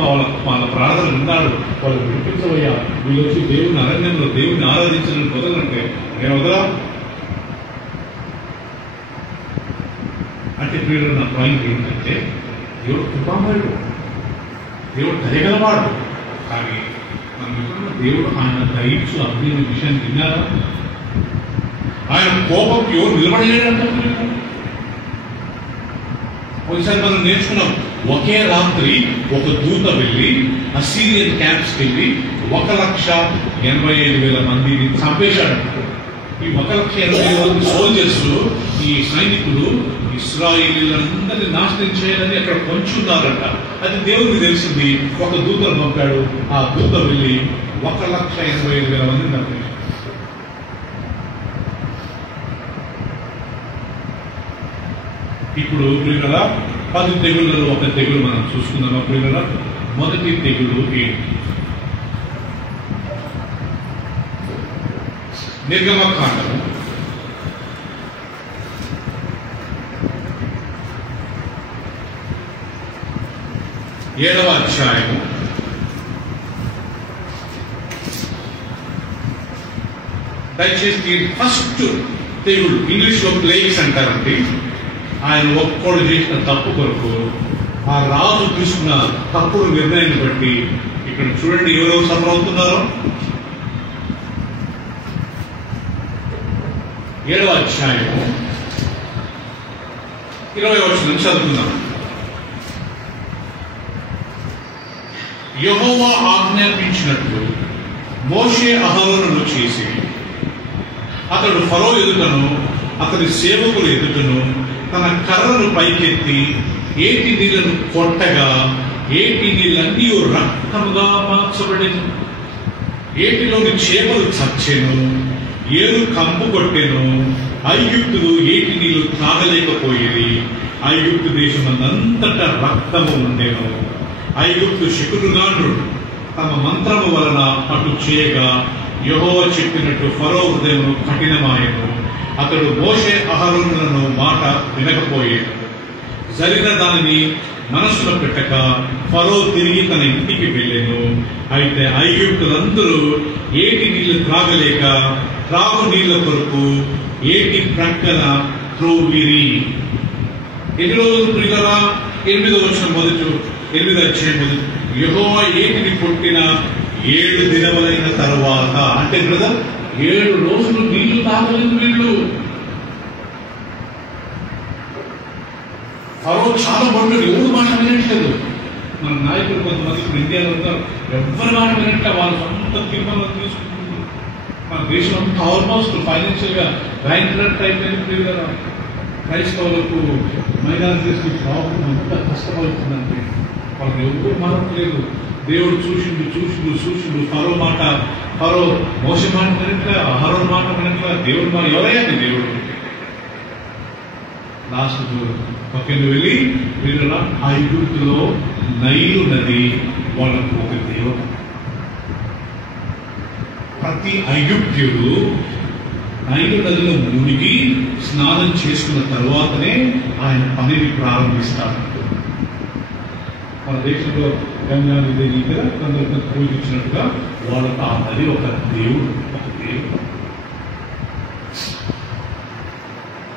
వాళ్ళ ప్రార్థన విన్నాడు, వాళ్ళు వినిపించబోయా, వీళ్ళు వచ్చి దేవుని అరణ్యంలో దేవుడిని ఆరాధించడానికి వదలంటే నేను వదలా. అంటే వీళ్ళు నా పాయింట్ ఏంటంటే దేవుడు కృపామయుడు, దేవుడు దయగలవాడు. కానీ మన మిత్రులు దేవుడు ఆయన దయించు అభివృద్ధి విషయాన్ని విన్నారా? ఆయన కోపం ఎవరు నిలబడలేడంటే ఒకసారి మనం నేర్చుకున్నాం. ఒకే రాత్రి ఒక దూత వెళ్ళి అసీరియన్ క్యాంప్స్ వెళ్ళి 1,85,000 మందిని చంపేశాడు. ఈ 1,85,000 సోల్జర్స్, ఈ సైనికులు ఇశ్రాయేలీలందరినీ నాశనం చేయాలని అక్కడ పంచున్నారంట. అది దేవుడికి తెలిసింది. ఒక దూతను పంపాడు. ఆ దూత వెళ్ళి 1,85,000 మందిని చంపేశాడు. ఇప్పుడు ప్రియులరా 10 తెగుళ్లలో ఒక తెగులు మనం చూసుకుందామా ప్రియులరా? మొదటి తెగులు ఏంటి? నిర్గమకాండము 7వ అధ్యాయము 1st తెగులు, ఇంగ్లీష్ లో ప్లేగ్స్ అంటారండి. ఆయన ఒక్కడు చేసిన తప్పు కొరకు ఆ రాజు తీసుకున్న తప్పుడు నిర్ణయాన్ని బట్టి ఇక్కడ చూడండి ఎవరెవరు సఫర్ అవుతున్నారో. 7వ అధ్యాయము 20వ వచనం చదువుతున్నాం. యెహోవా ఆజ్ఞాపించినట్లు మోషే అహరోనును చేసి అతడు ఫరో ఎదుటను అతని సేవకులు ఎదుటను తన కర్రను పైకెత్తి ఏటి నీళ్లను కొట్టగా ఏటి నీళ్ళన్నీ రక్తముగా మార్చబడేను. ఏటిలోని చేపలు చచ్చెను, ఏరు కంపు కొట్టెను. ఐగుప్తులు ఏటి నీళ్లు తాగలేకపోయేది. ఐగుప్తు దేశమంతటా రక్తము ఉండెను. ఐగుప్తు శకునుగాండ్రు తమ మంత్రము వలన అటు చేయగా యెహోవా చెప్పినట్టు ఫరో హృదయము కఠినమాయెను. అతడు మోషే అహరోనులను మాట వినకపోయేను. జరిగిన దానిని మనసులో పెట్టక ఫరో తిరిగి తన ఇంటికి వెళ్ళెను. అయితే ఐగుప్తులందరూ ఏటి నీళ్లు త్రాగలేక త్రాగు నీళ్ల కొరకు ఏటి ప్రక్కన త్రోవిరి. ఎన్ని రోజులు ప్రియులరా? 8వ వచనం మొదటి 8వ అధ్యాయం మొదటి యెహోవా ఏటిని పుట్టిన 7 దినములైన తరువాత, అంటే బ్రదర్ 7 రోజులు నీళ్లు తాగలేదు వీళ్ళు. ఫరో చాలా బండు, ఎవరు మాట వినట్లేదు. మన నాయకులు కొంతమంది ఇప్పుడు ఇండియాలో ఉంటారు, ఎవరి మాట వినట్లే, వాళ్ళు సొంత తీర్మానాలు తీసుకుంటున్నారు. మన దేశం అంతా ఆల్మోస్ట్ ఫైనాన్షియల్ గా బ్యాంక్ అయిపోయింది కదా. క్రైస్తవులకు మైనారిటీస్కి ప్రాబ్లం అంతా కష్టపడుతుందంటే వాళ్ళకి ఎవరు మారట్లేదు. దేవుడు చూసిండు ఫరో మాట, ఫరో మోషే మాట వినట్లే, అహరోను మాట వినట్లే, దేవుడు మాట ఎవరైనా దేవుడు. లాస్ట్ పక్కన వెళ్ళి వీళ్ళ ఐగుప్తులో నైలు నది వాళ్ళకు ఒక దేవత. ప్రతి ఐగుప్త్యుడు నైలు నదిలో మునిగి స్నానం చేసుకున్న తరువాతనే ఆయన పనిని ప్రారంభిస్తారు. మన దేశంలో గంగా నది కదా కొందరు పూజించినట్టుగా వాళ్ళకు ఆ నది ఒక దేవుడు.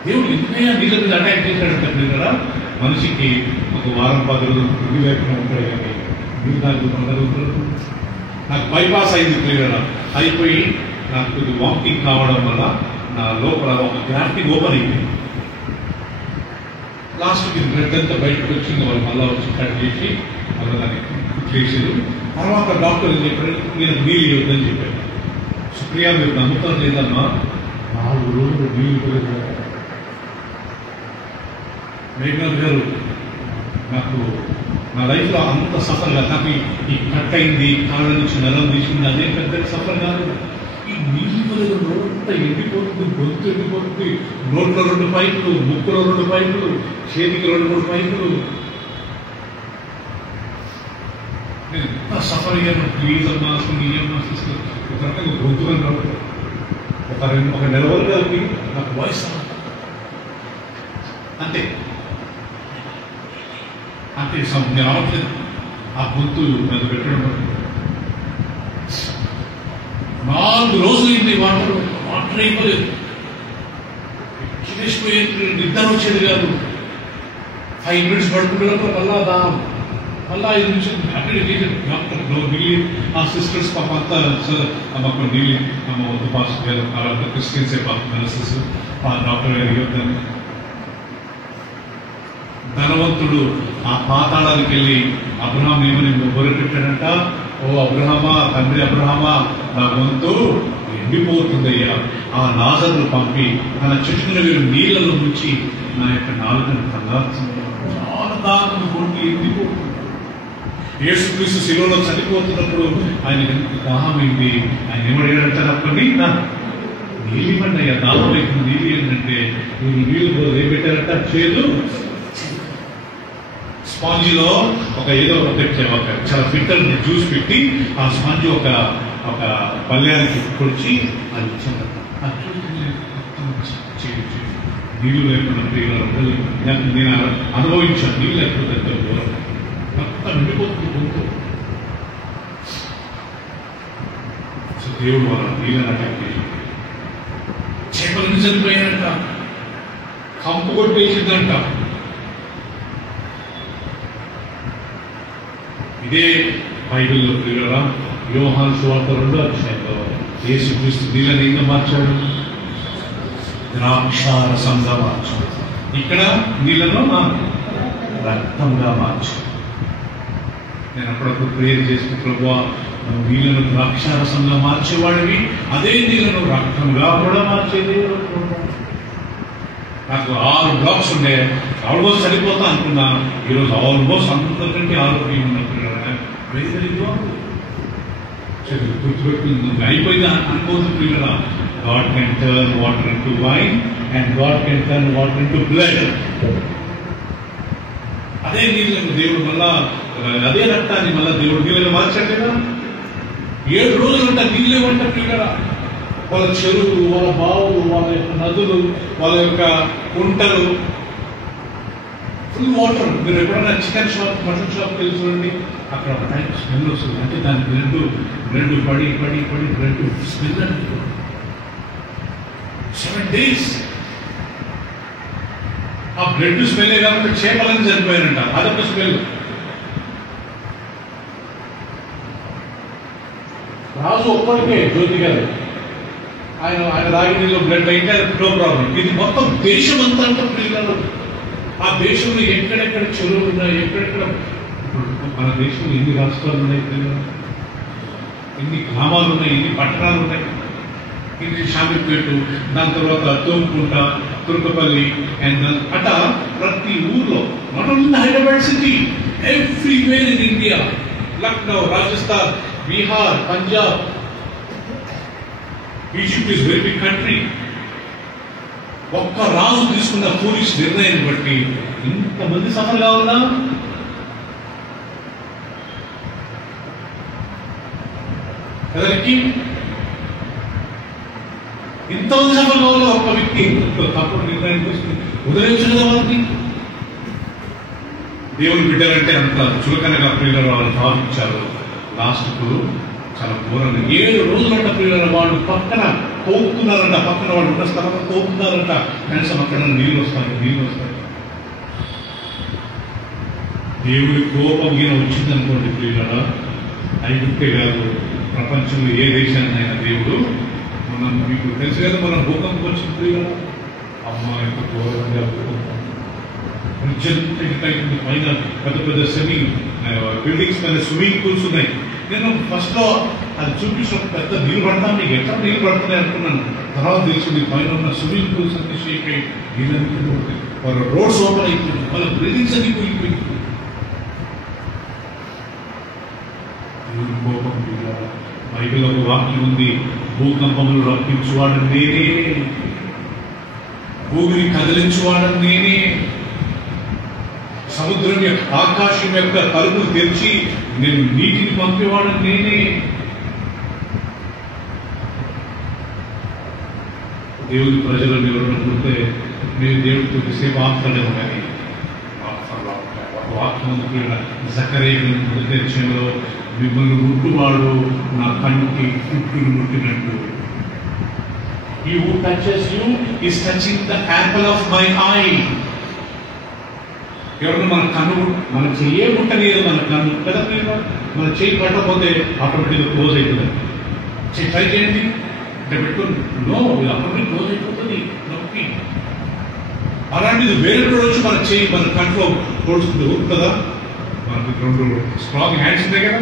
దేవుడు ఎందుకైనా నీళ్ళ మీద అటాక్ చేశాడంటే కదా మనిషికి ఒక వారం 10 రోజులు తిరిగి లేకుండా ఉంటాయి. కానీ మీరు నాకు పొందగలుగుతారు. నాకు బైపాస్ అయింది క్లియర్ అయిపోయి నాకు కొద్ది వాకింగ్ కావడం వల్ల నా లోపల ఒక గ్రాఫ్టింగ్ ఓపెన్ అయింది. లాస్ట్కి బ్లడ్ అంతా బయటకు వచ్చింది. వాళ్ళు మళ్ళీ వచ్చి కట్ చేసి మళ్ళీ దాన్ని చేసారు. తర్వాత డాక్టర్ ఏం చెప్పారు, నేను నీళ్ళు ఇవ్వద్దని చెప్పారు. సుప్రియా మీరు నమ్ముతారు లేదమ్మా, 4 రోజులు నీళ్ళు మేఘనాథ్ గారు నాకు నా లైఫ్లో అంత సఫర్ కాదు. నాకు ఈ కట్ అయింది, కాళ్ళ నుంచి నరం తీసింది, అదే పెద్ద సఫర్ కాదు. ఈ నీళ్ళు నోట ఎండిపోతుంది, గొంతు ఎండిపోతుంది, నోట్లో 2 పైపులు, ముక్కులో 2 పైపులు, చేతికి 2-3 పైపులు. నేను ఎంత సఫర్ అయ్యాను. ప్లీజ్ అమ్మా అమ్మా సిస్టర్ ఒక రకంగా గొంతుగా రావడం. ఒక నెల వరకు నాకు వాయిస్ అంతే అంటే నేను అవట్లేదు. ఆ గొంతు మీద పెట్టడం 4 రోజులు అయింది. వాటర్ అయిపోలేదు. చేసిపోయేది నిద్ర వచ్చేది కాదు. 5 మినిట్స్ పడుకుంటే మళ్ళా 5 నిమిషాలు అక్కడ డాక్టర్ నీళ్ళు ఆ సిస్టర్స్ పాప అంతా మాకు నీళ్ళు అమ్మ వద్దు పాస్ అలా క్రిస్టియన్సే పాప నర్సెస్ ఆ డాక్టర్ గారు ఇవ్వద్దని. ధనవంతుడు ఆ పాతాళానికి వెళ్ళి అబ్రహాం ఏమని మొదలుపెట్టాడంట, ఓ అబ్రహామా, తండ్రి అబ్రహామా, నా గొంతు ఎండిపోతుందయ్యా. ఆ లాజరును పంపి తన చుట్టూ నీళ్లలో ముంచి నా యొక్క నాలుకను కదార్చింది. చాలా దారుణ గొంతు ఎండిపోతుంది. యేసుక్రీస్తు శిలువలో చనిపోతున్నప్పుడు ఆయన ఎంత దాహమైంది. ఆయన ఏమడిగాడంటే అప్పటి నీళ్ళు ఇవ్వండి అయ్యా, దాహం అయిపోయింది, నీళ్ళు ఏంటంటే నీళ్ళు ఏం పెట్టారంట, చేదు స్పాంజిలో ఏదో చాలా ఫిల్టర్ జ్యూస్ పెట్టి ఆ స్పాంజ్ ఒక పళ్ళ్యానికి పొడిచి అది ఇచ్చారు. నీళ్లు లేకుండా నేను అనుభవించాను. నీళ్ళు లేకపోతే మొత్తం నిండిపోతుంది గొంతు. దేవుడు వాళ్ళ నీళ్ళని అటాక్ చేసి చేపలను చనిపోయారంట, కంపు కొట్టేసిందంట. ఇదే బైబిల్లో ప్రియులారా యోహాను సువార్త 2వ అధ్యాయంలో యేసుక్రీస్తు నీళ్ళని ఇంకా మార్చాడు, ద్రాక్షారసంగా మార్చాడు. ఇక్కడ నీళ్ళను రక్తంగా మార్చాడు. నేను అప్పుడప్పుడు ప్రేయర్ చేసిన ప్రభువా, నీళ్ళను ద్రాక్షారసంగా మార్చేవాడివి, అదే నీళ్ళను రక్తంగా కూడా మార్చేది. నాకు 6 బ్లాక్స్ ఉండే, ఆల్మోస్ట్ సరిపోతా అనుకున్నా. ఈరోజు ఆల్మోస్ట్ అందరికంటే ఆరోగ్యం ఉన్నప్పుడు గుర్తుపెట్టుకుంది అయిపోయింది అనుకోవద్దు పిల్లల. God can turn water into wine and God can turn water into blood. అదే నీళ్ళను దేవుడు మళ్ళా, అదే రక్తాన్ని మళ్ళా దేవుడు నీళ్ళని మార్చాడు కదా. 7 రోజులు అంట నీళ్ళే వంట పిల్లల. వాళ్ళ చెరువులు, వాళ్ళ బావులు, వాళ్ళ యొక్క నదులు, వాళ్ళ యొక్క కుంటలు ఫుల్ వాటర్. మీరు ఎప్పుడైనా చికెన్ షాప్, మటన్ షాప్ వెళ్ళి చూడండి, అక్కడ ఒక టైప్ స్మెల్ వస్తుంది. అంటే దాని బ్లడ్ పడి బ్లడ్ స్మెల్ అంటే 7 days ఆ బ్లడ్ స్మెల్ కాబట్టి చేపలని చనిపోయారంట. అదొక స్మెల్. రాజు ఒక్కడికే జ్యోతి గారు ఆయన రాగిణిలో బ్లడ్ అయితే నో ప్రాబ్లం. ఇది మొత్తం దేశం అంతా అంటే పిల్లలు. ఆ దేశంలో ఎక్కడెక్కడ చెరువులు ఉన్నాయి, ఎక్కడెక్కడ. మన దేశంలో ఎన్ని రాష్ట్రాలు ఉన్నాయి, ఎన్ని గ్రామాలు ఉన్నాయి, ఎన్ని పట్టణాలు ఉన్నాయి. ఇది షామిపేట, దాని తర్వాత తోంకుంట, తుర్కపల్లి అండ్ అట్లా ప్రతి ఊర్లో, not only Hyderabad city, everywhere in India, Lucknow, Rajasthan, Bihar, Punjab, Egypt is very big country. ఒక్క రాజు తీసుకున్న పోలీస్ నిర్ణయాన్ని బట్టి ఇంతమంది సఫర్ కావాలా? ఇంతమంది సఫర్ కావాలా? ఒక్క వ్యక్తి తప్పుడు నిర్ణయం తీసుకుని వదిలేసిన వాళ్ళకి దేవుని బిడ్డలంటే అంత చులకనగా ప్రియులను వాళ్ళు భావించారు. లాస్ట్కు చాలా ఘోరంగా 7 రోజులంట ప్రియులను వాళ్ళు పక్కన తోపుతున్నారంట, పక్కన వాళ్ళు ఉన్న స్థలంలో తోపుతున్నారంట. కనీసం అక్కడ నీళ్ళు వస్తాయి. దేవుడి కోపం ఈయన వచ్చిందనుకోండి ప్రియులరా, ఐగుప్తే కాదు ప్రపంచంలో ఏ దేశాన్నైనా దేవుడు, మనం మీకు తెలుసు కదా, మన భూకంపం వచ్చింది ప్రియులరా, అమ్మ యొక్క ఘోరంగా భూకంపం పైన పెద్ద పెద్ద బిల్డింగ్స్ పైన స్విమ్మింగ్ పూల్స్ ఉన్నాయి. నేను ఫస్ట్ లో అది చూపించిన పెద్ద నీళ్ళు పడతాను, నీకు ఎక్కడ నీళ్ళు పడుతున్నాయి అనుకున్నాను. తర్వాత తెలిసింది పైన ఉన్న స్విమ్మింగ్ పూల్స్ అన్ని షేక్ అయ్యి నీళ్ళని వాళ్ళ రోడ్స్ ఓపెన్ అయిపోయింది, వాళ్ళ బిల్డింగ్స్ అన్ని కూలిపోయింది. దేవుని కోపం బైబిల్ ఒక వాక్యం ఉంది, భూకంపములు రప్పించువాడు నేనే, భూమిని కదిలించువాడు నేనే, సముద్రం ఆకాశం యొక్క తలుపులు తెరిచి నేను నీటిని పంపేవాడు నేనే. దేవుని ప్రజలను ఎవరనుకుంటే మీరు దేవుడితో సేపు ఆపుతాడేమో, కానీ వాక్యం జకరియా మొదటి అధ్యాయంలో మిమ్మల్ని ముట్టువాడు నా కంటికి చుట్టూను ముట్టినట్టు. He who touches you is touching the apple of my eye. ఎవరు మన కన్ను, మన చెయ్యే ముట్టలేదు, మన కన్ను కదా, మన చెయ్యి పట్టకపోతే ఆటోమేటిక్గా క్లోజ్ అవుతుంది. ట్రై చేయండి అంటే పెట్టుకుని ఆటోమేటిక్ క్లోజ్ అయిపోతుంది నొప్పి. అలాంటిది వేరే వచ్చి మన చెయ్యి మన కంట్లో పొడుస్తుంది కదా, మనకి 2 స్ట్రాంగ్ హ్యాండ్స్ ఉన్నాయి కదా.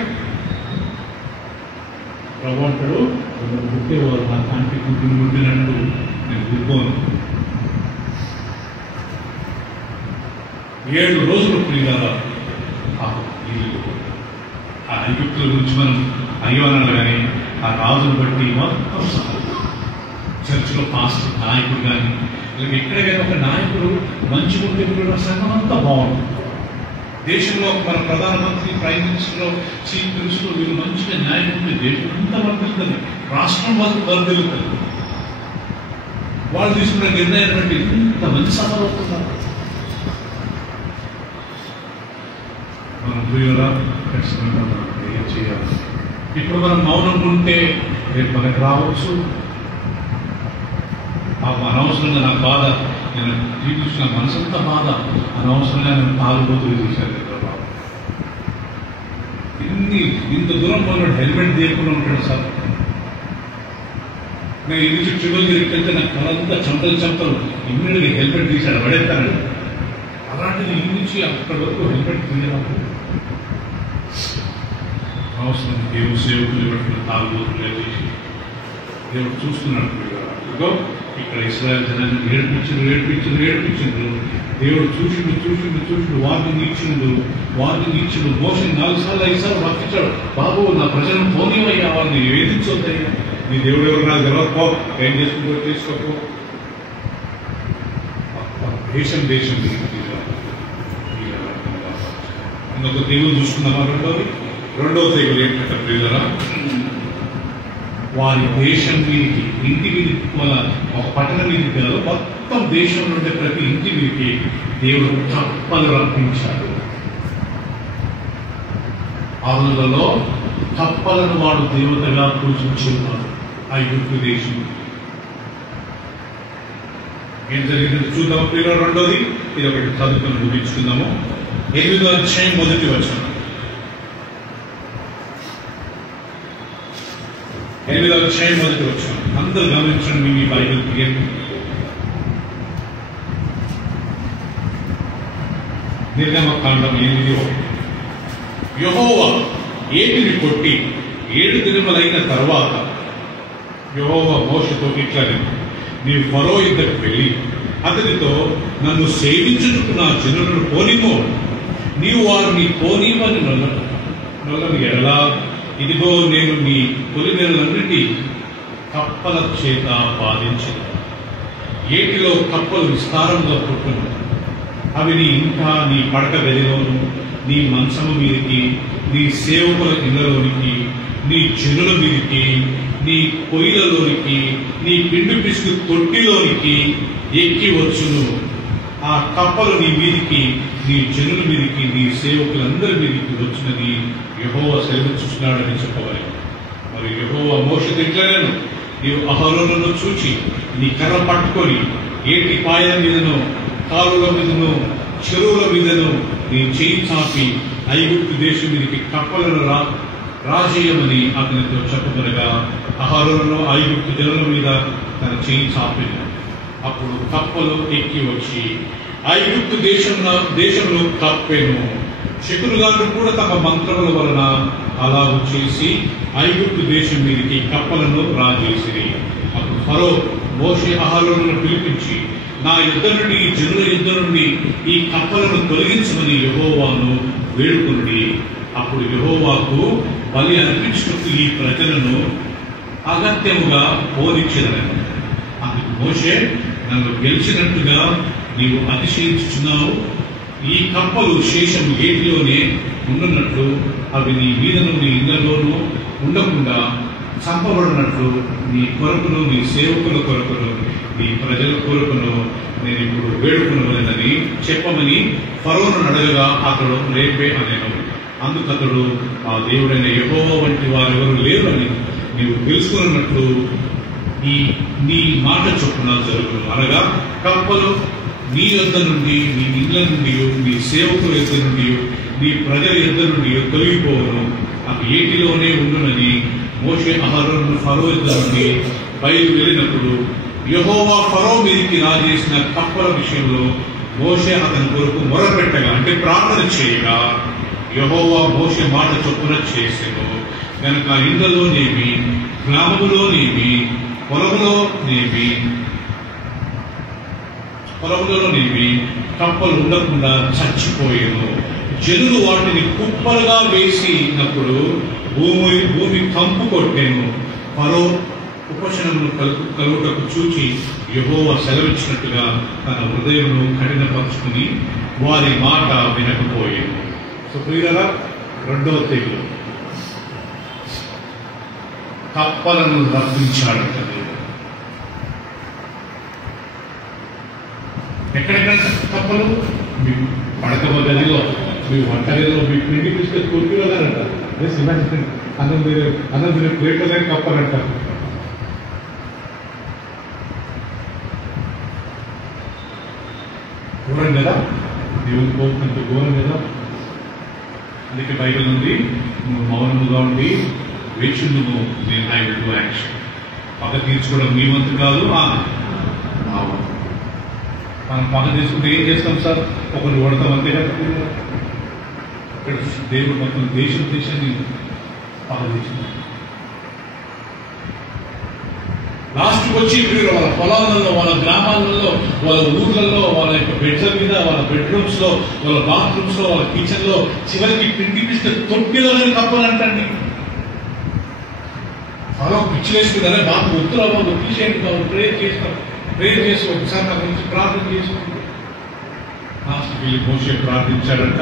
ప్రభు అంటాడు ముట్టేవారు నా కంటి కుట్టిని ముట్టినట్టు నేను గుర్కోను. 7 రోజులు ప్రియులారా ఆ ఐగుప్తుల గురించి మనం అయ్యోనాలు కానీ ఆ రాజును బట్టి మొత్తం చర్చిలో పాస్టర్ నాయకుడు కానీ లేక ఎక్కడికైనా ఒక నాయకుడు మంచిగా ఉంటే కూడా సంఘం అంతా బాగుంటుంది. దేశంలో మన ప్రధానమంత్రి, ప్రైమ్ మినిస్టర్, చీఫ్ మినిస్టర్ వీళ్ళు మంచిగా న్యాయం ఉంటే దేశం అంతా వర్తిస్తుంది, రాష్ట్రం వరకు వర్దిల్లుతుంది. వాళ్ళు తీసుకున్న నిర్ణయం బట్టి ఇంత మంచి సఫలం అవుతున్నారు. మనం ప్రియులా ఖచ్చితంగా ఏం చేయాలి? ఇప్పుడు మనం మౌనం ఉంటే రేపు మనకు రావచ్చు. అనవసరంగా నా బాధ, నేను జీవించిన మనసంతా బాధ, అనవసరంగా నేను తాగుబోతులు చేశాను. ఇంత దూరం పోయినాడు, హెల్మెట్ తీయకుండా ఉంటాడు సార్. నేను ఇది చివరి దగ్గరికి వెళ్తే నాకు కలంతా చంపలు ఇమ్మీడియట్గా హెల్మెట్ తీశాడు, పడేస్తాను. అలాంటిది ఈ నుంచి అక్కడి వరకు హెల్మెట్ తీయరాదు. అవసరం దేవుడు సేవకులు పెట్టుకుని తాగుబోతులుగా చేసి దేవుడు చూస్తున్నాడు. ఇక్కడ ఇశ్రాయేలు జనాన్ని ఏడిపించిండ్రు. దేవుడు చూసిండు వార్నింగ్ ఇచ్చిండు. మోషన్ 4 సార్లు 5 సార్లు వర్తించాడు. బాబు నా ప్రజలను పోనీవయ్యా, వాళ్ళని వేధించొద్దయ్యా, నీ దేవుడు ఎవరు నాకు తెలియకపో, ఏం చేసుకుంటూ తీసుకోపో. దేశం ఇంకొక తెగులు చూసుకున్నామా? రెండవ తెగులు ఏంటంటే ప్రియులరా, వారి దేశం మీదికి, ఇంటి మీదకి, వాళ్ళ ఒక పట్టణం మీదకి కాదు, మొత్తం దేశంలో ఉండే ప్రతి ఇంటి మీదకి దేవుడు కప్పలు రప్పించాడు. ఆ రోజులలో కప్పలను వాడు దేవతగా పూజించున్నాడు. ఐగుప్తు దేశం ఏం జరిగింది చూద్దాం ప్రియుల. రెండోది ఇది ఒకటి చదువుకొని ముగించుకుందాము. 8వ అధ్యాయం 1వ వచనం. 8వ అధ్యాయం 1వ వచనం. అందరూ గమనించండి, మీ బైబిల్ తీయండి. నిర్గమకాండం 8:1. యెహోవా ఏటిని కొట్టి 7 దినములైన తర్వాత యెహోవా మోషేతో ఇట్లా, నీవు ఫరో యుద్ధకు వెళ్ళి అతనితో, నన్ను సేవించుటకు నా జనులను పోనిమో, నీవు వారిని పోనీవని నొల్లని ఎడలా, ఇదిగో నేను నీ పొలిమేరలన్నిటి కప్పల చేత బాధించను. ఏటిలో కప్పలు విస్తారంగా పుట్టును. అవి నీ ఇంకా నీ పడక గదిలోను, నీ మంచము మీదకి, నీ సేవకుల ఇళ్లలోనికి, నీ జనుల మీదకి, నీ పొయ్యిలలోనికి, నీ పిండి పిసుకు తొట్టిలోనికి ఎక్కి వచ్చును. ఆ కప్పలు నీ మీదికి, నీ జనుల మీదికి, నీ సేవకులందరి మీదికి వచ్చినది యెహోవా సెలవిస్తున్నాడని చెప్పవాలి. మరి యెహోవా మోషేతో ఇట్లనేను, నీవు అహరోనును చూచి నీ కర్ర పట్టుకొని ఏటి పాయల మీదను, కాలుల మీదను, చెరువుల మీదను నీ చేయి చాపి ఐగుప్తు దేశం మీదకి కప్పలను రాజేయమని అతనితో చెప్పబడగా అహరోను ఐగుప్తు జనుల మీద తన చేయి చాపింది. అప్పుడు కప్పలు ఎక్కి వచ్చి ఐగుప్తు దేశంలో కప్పెను. శకునుగాళ్ళు కూడా తమ మంత్రముల వలన అలాగూ చేసి ఐగుప్తు దేశం మీదకి కప్పలను రాజేసిరి. అప్పుడు ఫరో మోషే అహరోనును పిలిపించి, నా యుద్ధ నుండి, ఈ జనుల యుద్ధ నుండి ఈ కప్పలను తొలగించమని యెహోవాను వేడుకుని, అప్పుడు యెహోవాకు బలి అర్పించుటకు ఈ ప్రజలను అగత్యముగా పోనిచ్చెదనని. అందుకు మోషే, నన్ను గెలిచినట్టుగా నీవు అతిశయించుచున్నావు. ఈ కప్పలు శేషం ఏటిలోనే ఉండనట్లు, అవి నీ మీదను నీ ఇళ్లలోనూ ఉండకుండా చంపబడినట్లు నీ కొరకును, నీ సేవకుల కొరకును, నీ ప్రజల కొరకును నేను ఇప్పుడు వేడుకున్నదని చెప్పమని ఫరోను అడగగా అతడు రేపే అనేను. అందుకతడు, ఆ దేవుడైన యెహోవా వంటి వారెవరు లేరు అని నీవు తెలుసుకున్నట్లు నీ మాట చొప్పున జరుగును. అనగా కప్పలు నీ యొద్ద నుండి, నీ ఇళ్ల నుండి, నీ సేవకుల యొద్ద నుండి, నీ ప్రజల యొద్ద నుండి తొలగిపోవను, అవి ఏటిలోనే ఉండునని మోషే అహరోను ఫరో యొద్ద నుండి బయలు వెళ్ళినప్పుడు యెహోవా ఫరో మీదికి రాజేసిన కప్పల విషయంలో మోషే అతని కొరకు మొరపెట్టగా, అంటే ప్రార్థన చేయగా, యెహోవా మోషే మాట చొప్పున చేసెను. కనుక ఇళ్లలోనేమి, గ్రామములోనేమి, పొలములోనేమి కప్పలు ఉండకుండా చచ్చిపోయాను. జనులు వాటిని కుప్పలుగా వేసినప్పుడు భూమి కంపు కొట్టాను. ఫరో ఉపశమనము కలుగుటకు చూచి యెహోవా సెలవిచ్చినట్టుగా తన హృదయమును కఠినపరుచుకుని వారి మాట వినకపోయాను. సో ప్రియులారా, రెండవ తెగులు కప్పలను రప్పించాడట. ఎక్కడెక్కడ కప్పలు? మీ పడక గదిలో, మీ వంటగదిలో, మీ పిండి తీసుకొని కూర్చున్నారంట. అన్నం తినే ప్లేట్లనే కప్పలంట. ఘోరం కదా, దేవుని కోపం అంత ఘోరం కదా. అందుకే బైబిల్ ఉంది, నువ్వు మౌనముగా ఉండి వేచుండును, నేను ఐ విల్ డు యాక్షన్. పగ తీర్చుకోవడం నీ వంతు కాదు. మనం పగ తీసుకుంటే ఏం చేస్తాం సార్? ఒకరు కొడతాం, అంతే కదా. ఇక్కడ దేవుడు మొత్తం దేశాన్ని పగ తీసుకుంటాం. లాస్ట్కి వచ్చి వీళ్ళు వాళ్ళ పొలాలలో, వాళ్ళ గ్రామాలలో, వాళ్ళ ఊర్లలో, వాళ్ళ యొక్క బెడ్ల మీద, వాళ్ళ బెడ్రూమ్స్ లో, వాళ్ళ బాత్రూమ్స్ లో, వాళ్ళ కిచెన్ లో, చివరికి పిండి పిస్తే తొట్టిలోనే కప్పాలంటండి. ఫరో పిచ్చి వేసుకుంటారే, బాబు వద్దురాబు తీసేయండి, ప్రేయర్ చేసి ఒకసారి నా గురించి ప్రార్థన చేసుకోండి. లాస్ట్కి వెళ్ళి మోషే ప్రార్థించాడంట.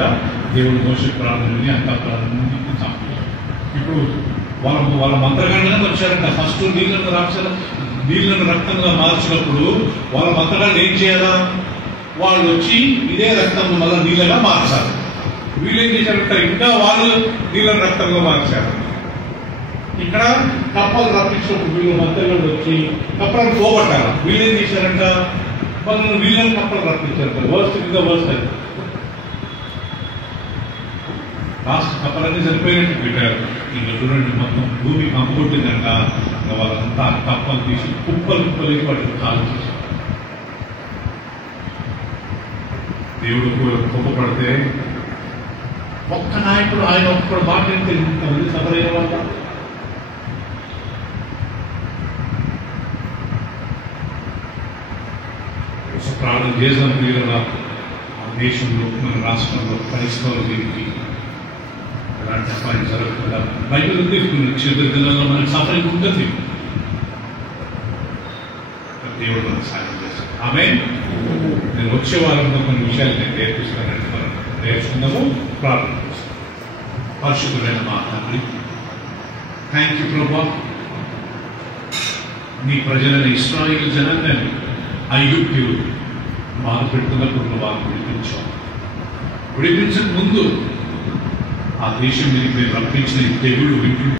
దేవుడు మోషే ప్రార్థనని అంతా ప్రార్థన చంపాడు. ఇప్పుడు వాళ్ళ మంత్రగాళ్ళనే వచ్చారంట. ఫస్ట్ నీళ్లను రక్తంగా మార్చినప్పుడు వాళ్ళ మంత్రగాళ్ళు ఏం చేయాలా? వాళ్ళు వచ్చి ఇదే రక్తం మళ్ళీ నీళ్ళగా మార్చారు. వీళ్ళు ఏం చేశారంట? ఇంకా వాళ్ళు నీళ్ళను రక్తంగా మార్చారు. ఇక్కడ కప్పలు రప్పించినప్పుడు వీళ్ళు మంత్రగాళ్ళు వచ్చి కప్పలను పోగొట్టారు. వీళ్ళు ఏం చేశారంట? వాళ్ళు వీళ్ళని కప్పలు రప్పించారంట. వర్స్ట్ ఇంకా వర్స్ట్ అది. లాస్ట్ కప్పలన్నీ చనిపోయినట్టు పెట్టారు. ఇంకా చూడండి, మొత్తం భూమి కంపుకొట్టిందంట. వాళ్ళంతా కప్పలు తీసి కుప్పలు వాటిని కాల్ చేశారు. దేవుడు గొప్పపడితే ఒక్క నాయకుడు, ఆయన ఒక్కడు మాట్లాడితే ఇంతమంది సఫర్ అయ్యే వాళ్ళ. ప్రార్థన చేసిన ప్రియుల ఆ దేశంలో, మన రాష్ట్రంలో, పరిస్థితుల్లో దీనికి అలాంటి అపాయం జరగకుండా బైబిల్ ఉంది. చివరి దినాల్లో మనకి సఫరింగ్ ఉంటుంది. దేవుడు మనకు సాయం చేస్తాడు. ఆమేన్. నేను వచ్చే వారంలో కొన్ని విషయాలు నేను నేర్పిస్తానంటే మనం నేర్చుకుందాము, ప్రార్థన చేస్తాం. పరిశుద్ధులైన మా తండ్రి, థ్యాంక్ యూ ప్రభువా. నీ ప్రజలని, ఇశ్రాయేలు జనాంగాన్ని ఐగుప్తీయులు బాధ పెడుతున్నప్పుడు నువ్వు వాళ్ళని విడిపించావు. విడిపించక ముందు ఆ దేశం మీదకి నేను రప్పించిన ఈ తెగుళ్ళు వింటుంటే